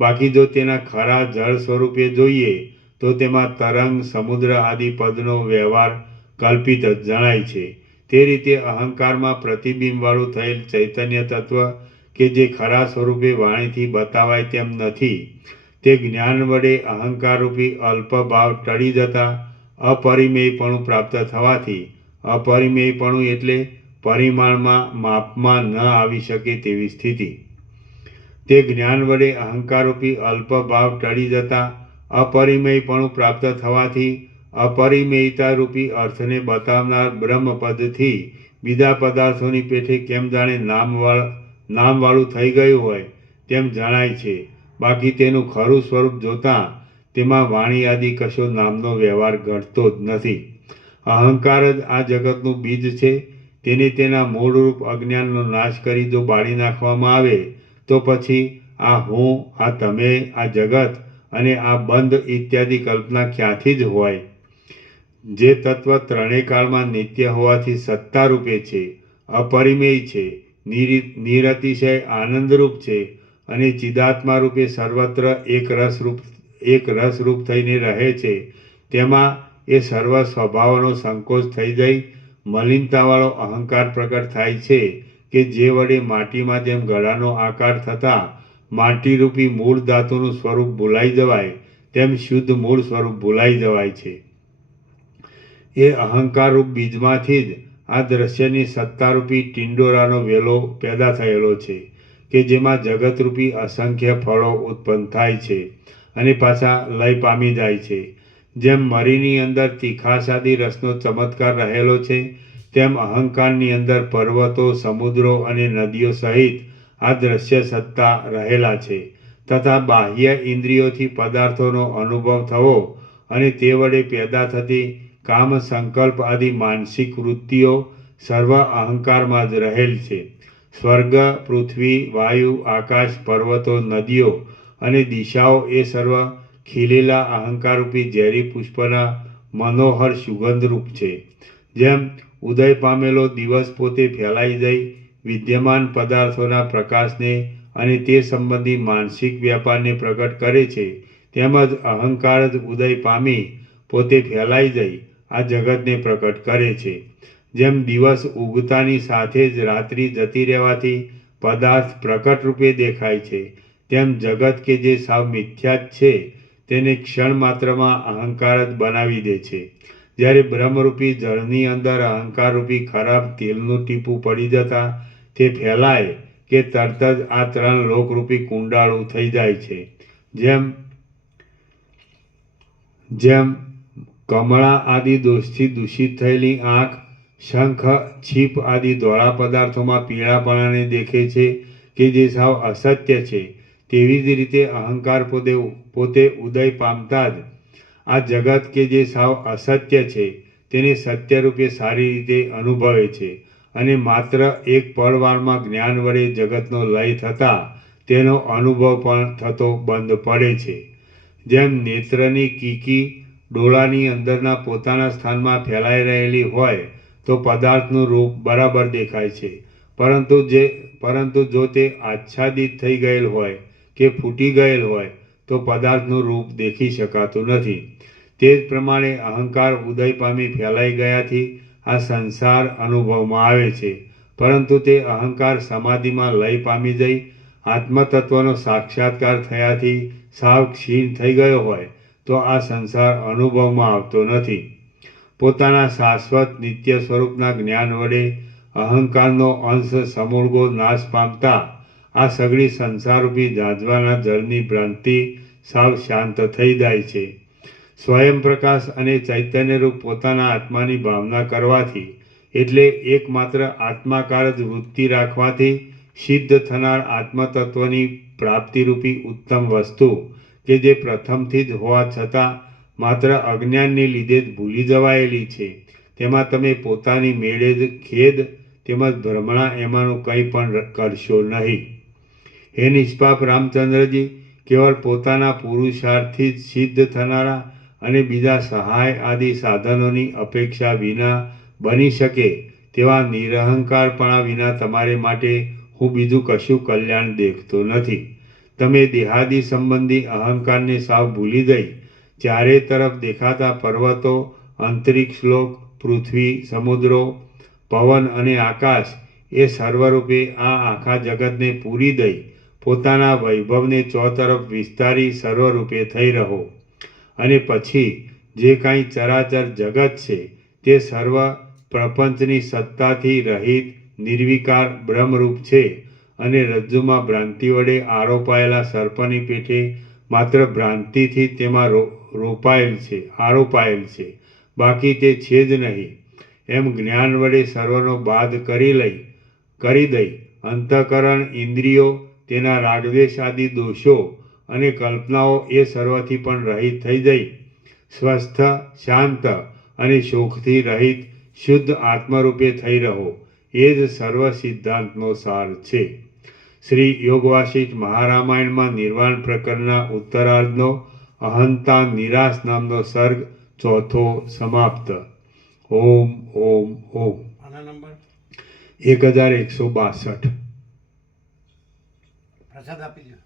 બાકી જો તેના ખરા જળ સ્વરૂપે જોઈએ તો તેમાં તરંગ સમુદ્ર આદિ પદનો વ્યવહાર કલ્પિત જ જણાય છે. તે રીતે અહંકારમાં પ્રતિબિંબવાળું થયેલ ચૈતન્ય તત્વ કે જે ખરા સ્વરૂપે વાણીથી બતાવાય તેમ નથી, તે જ્ઞાન વડે અહંકારરૂપી અલ્પ ભાવ ટળી જતા અપરિમેયપણું પ્રાપ્ત થવાથી, અપરિમેયપણું એટલે પરિમાણમાં માપમાં ન આવી શકે તેવી સ્થિતિ, તે જ્ઞાન વડે અહંકારરૂપી અલ્પ ભાવ ટળી જતા અપરિમેયપણું પ્રાપ્ત થવાથી અપરિમેયતારૂપી અર્થને બતાવનાર બ્રહ્મપદથી બીજા પદાર્થોની પેઠે કેમ જાણે નામવાળું થઈ ગયું હોય તેમ જણાય છે. બાકી તેનું ખરું સ્વરૂપ જોતાં તેમાં વાણી આદિ કશો નામનો વ્યવહાર ઘટતો જ નથી. અહંકાર જ આ જગતનું બીજ છે. તેને તેના મૂળરૂપ અજ્ઞાનનો નાશ કરી જો બાળી નાખવામાં આવે તો પછી આ હું, આ તમે, આ જગત અને આ બંધ ઇત્યાદિ કલ્પના ક્યાંથી જ હોય? જે તત્વ ત્રણેય કાળમાં નિત્ય હોવાથી સત્તારૂપે છે, અપરિમેય છે, નિરતિશય આનંદરૂપ છે અને ચિદાત્મા રૂપે સર્વત્ર એક રસરૂપ થઈને રહે છે, તેમાં એ સર્વ સ્વભાવનો સંકોચ થઈ જઈ મલિનતાવાળો અહંકાર પ્રકટ થાય છે કે જે વડે માટીમાં જેમ ઘડાનો આકાર થતાં માટીરૂપી મૂળ ધાતુનું સ્વરૂપ ભૂલાઈ જવાય તેમ શુદ્ધ મૂળ સ્વરૂપ ભૂલાઈ જવાય છે. એ અહંકારરૂપ બીજમાંથી જ આ દ્રશ્યની સત્તારૂપી ટિંડોરાનો વેલો પેદા થયેલો છે કે જેમાં જગતરૂપી અસંખ્ય ફળો ઉત્પન્ન થાય છે અને પાછા લય પામી જાય છે. જેમ મરીની અંદર તીખાસાદી રસનો ચમત્કાર રહેલો છે તેમ અહંકારની અંદર પર્વતો, સમુદ્રો અને નદીઓ સહિત આ દ્રશ્ય સત્તા રહેલા છે તથા બાહ્ય ઇન્દ્રિયોથી પદાર્થોનો અનુભવ થવો અને તે વડે પેદા થતી કામ, સંકલ્પ આદિ માનસિક વૃત્તિઓ સર્વ અહંકારમાં જ રહેલ છે. સ્વર્ગ, પૃથ્વી, વાયુ, આકાશ, પર્વતો, નદીઓ અને દિશાઓ એ સર્વ ખીલેલા અહંકારરૂપી ઝેરી પુષ્પના મનોહર સુગંધરૂપ છે. જેમ ઉદય પામેલો દિવસ પોતે ફેલાઈ જઈ વિદ્યમાન પદાર્થોના પ્રકાશને અને તે સંબંધી માનસિક વ્યાપારને પ્રકટ કરે છે તેમજ અહંકાર જ ઉદય પામી પોતે ફેલાઈ જઈ આ જગતને પ્રકટ કરે છે. જેમ દિવસ ઉગતાની સાથે જ રાત્રિ જતી રહેવાથી પદાર્થ પ્રકટ રૂપે દેખાય છે તેમ જગત કે જે સાવ મિથ્યા જ છે તેને ક્ષણ માત્રમાં અહંકાર જ બનાવી દે છે. જ્યારે બ્રહ્મરૂપી જળની અંદર અહંકારરૂપી ખરાબ તેલનું ટીપું પડી જતાં તે ફેલાય કે તરત જ આ 3 લોકરૂપી કુંડાળું થઈ જાય છે. જેમ કમળા આદિ દોષથી દૂષિત થયેલી આંખ શંખ, છીપ આદિ ધોળા પદાર્થોમાં પીળાપણાને દેખે છે કે જે સાવ અસત્ય છે તેવી જ રીતે અહંકાર પોતે ઉદય પામતા જ આ જગત કે જે સાવ અસત્ય છે તેને સત્યરૂપે સારી રીતે અનુભવે છે અને માત્ર એક પળવારમાં જ્ઞાન વડે જગતનો લય થતાં તેનો અનુભવ પણ થતો બંધ પડે છે. જેમ નેત્રની કીકી ડોળાની અંદરના પોતાના સ્થાનમાં ફેલાઈ રહેલી હોય તો પદાર્થનું રૂપ બરાબર દેખાય છે પરંતુ જો તે આચ્છાદિત થઈ ગયેલ હોય કે ફૂટી ગયેલ હોય તો પદાર્થનું રૂપ દેખી શકાતું નથી. તે જ પ્રમાણે અહંકાર ઉદય પામી ફેલાઈ ગયાથી આ સંસાર અનુભવમાં આવે છે પરંતુ તે અહંકાર સમાધિમાં લય પામી જઈ આત્મતત્વનો સાક્ષાત્કાર થયાથી સાવ ક્ષીણ થઈ ગયો હોય તો આ સંસાર અનુભવમાં આવતો નથી. પોતાના શાશ્વત નિત્ય સ્વરૂપના જ્ઞાન વડે અહંકારનો અંશ સમૂળગો નાશ પામતા આ સઘળી સંસારરૂપી ઝાંઝવાના જળની ભ્રાંતિ સાવ શાંત થઈ જાય છે. સ્વયં પ્રકાશ અને ચૈતન્યરૂપ પોતાના આત્માની ભાવના કરવાથી એટલે એકમાત્ર આત્માકાર જ વૃત્તિ રાખવાથી સિદ્ધ થનાર આત્મતત્વની પ્રાપ્તિરૂપી ઉત્તમ વસ્તુ કે જે પ્રથમથી જ હોવા છતાં માત્ર અજ્ઞાનને લીધે જ ભૂલી જવાયેલી છે તેમાં તમે પોતાની મેળે જ ખેદ તેમજ ભ્રમણા એમાંનું કંઈ પણ કરશો નહીં. હે નિષ્પાપ રામચંદ્રજી, કેવળ પોતાના પુરુષાર્થથી જ સિદ્ધ થનારા અને બીજા સહાય આદિ સાધનોની અપેક્ષા વિના બની શકે તેવા નિરહંકારપણા વિના તમારે માટે હું બીજું કશું કલ્યાણ દેખતો નથી. તમે દેહાદિ સંબંધી અહંકારને સાવ ભૂલી જઈ ચારે તરફ દેખાતા પર્વતો, અંતરિક્ષ લોક, પૃથ્વી, સમુદ્રો, પવન અને આકાશ એ સર્વરૂપે આ આખા જગતને પૂરી દઈ પોતાના વૈભવને ચોતરફ વિસ્તારી સર્વરૂપે થઈ રહો. અને પછી જે કાંઈ ચરાચર જગત છે તે સર્વ પ્રપંચની સત્તાથી રહિત નિર્વિકાર બ્રહ્મરૂપ છે અને રજ્જુમાં ભ્રાંતિ વડે આરોપાયેલા સર્પની પેઠે માત્ર ભ્રાંતિથી તેમાં આરોપાયેલ છે, બાકી તે છે જ નહીં. એમ જ્ઞાન વડે સર્વનો બાદ કરી દઈ અંતઃકરણ, ઇન્દ્રિયો, તેના રાગદ્વેષ આદિ દોષો અને કલ્પનાઓ એ સર્વથી પણ રહિત થઈ જઈ સ્વસ્થ, શાંત અને શોકથી રહિત શુદ્ધ આત્મરૂપે થઈ રહો. એ જ સર્વ સિદ્ધાંતનો સાર છે. શ્રી યોગવાસિષ્ઠ મહારામાયણમાં નિર્વાણ પ્રકરણના ઉત્તરાર્ધનો અહંતા નિરાશ નામનો સર્ગ ચોથો સમાપ્ત. ઓમ ઓમ ઓમ. આના નંબર 1162. પ્રસાદ આપી દો.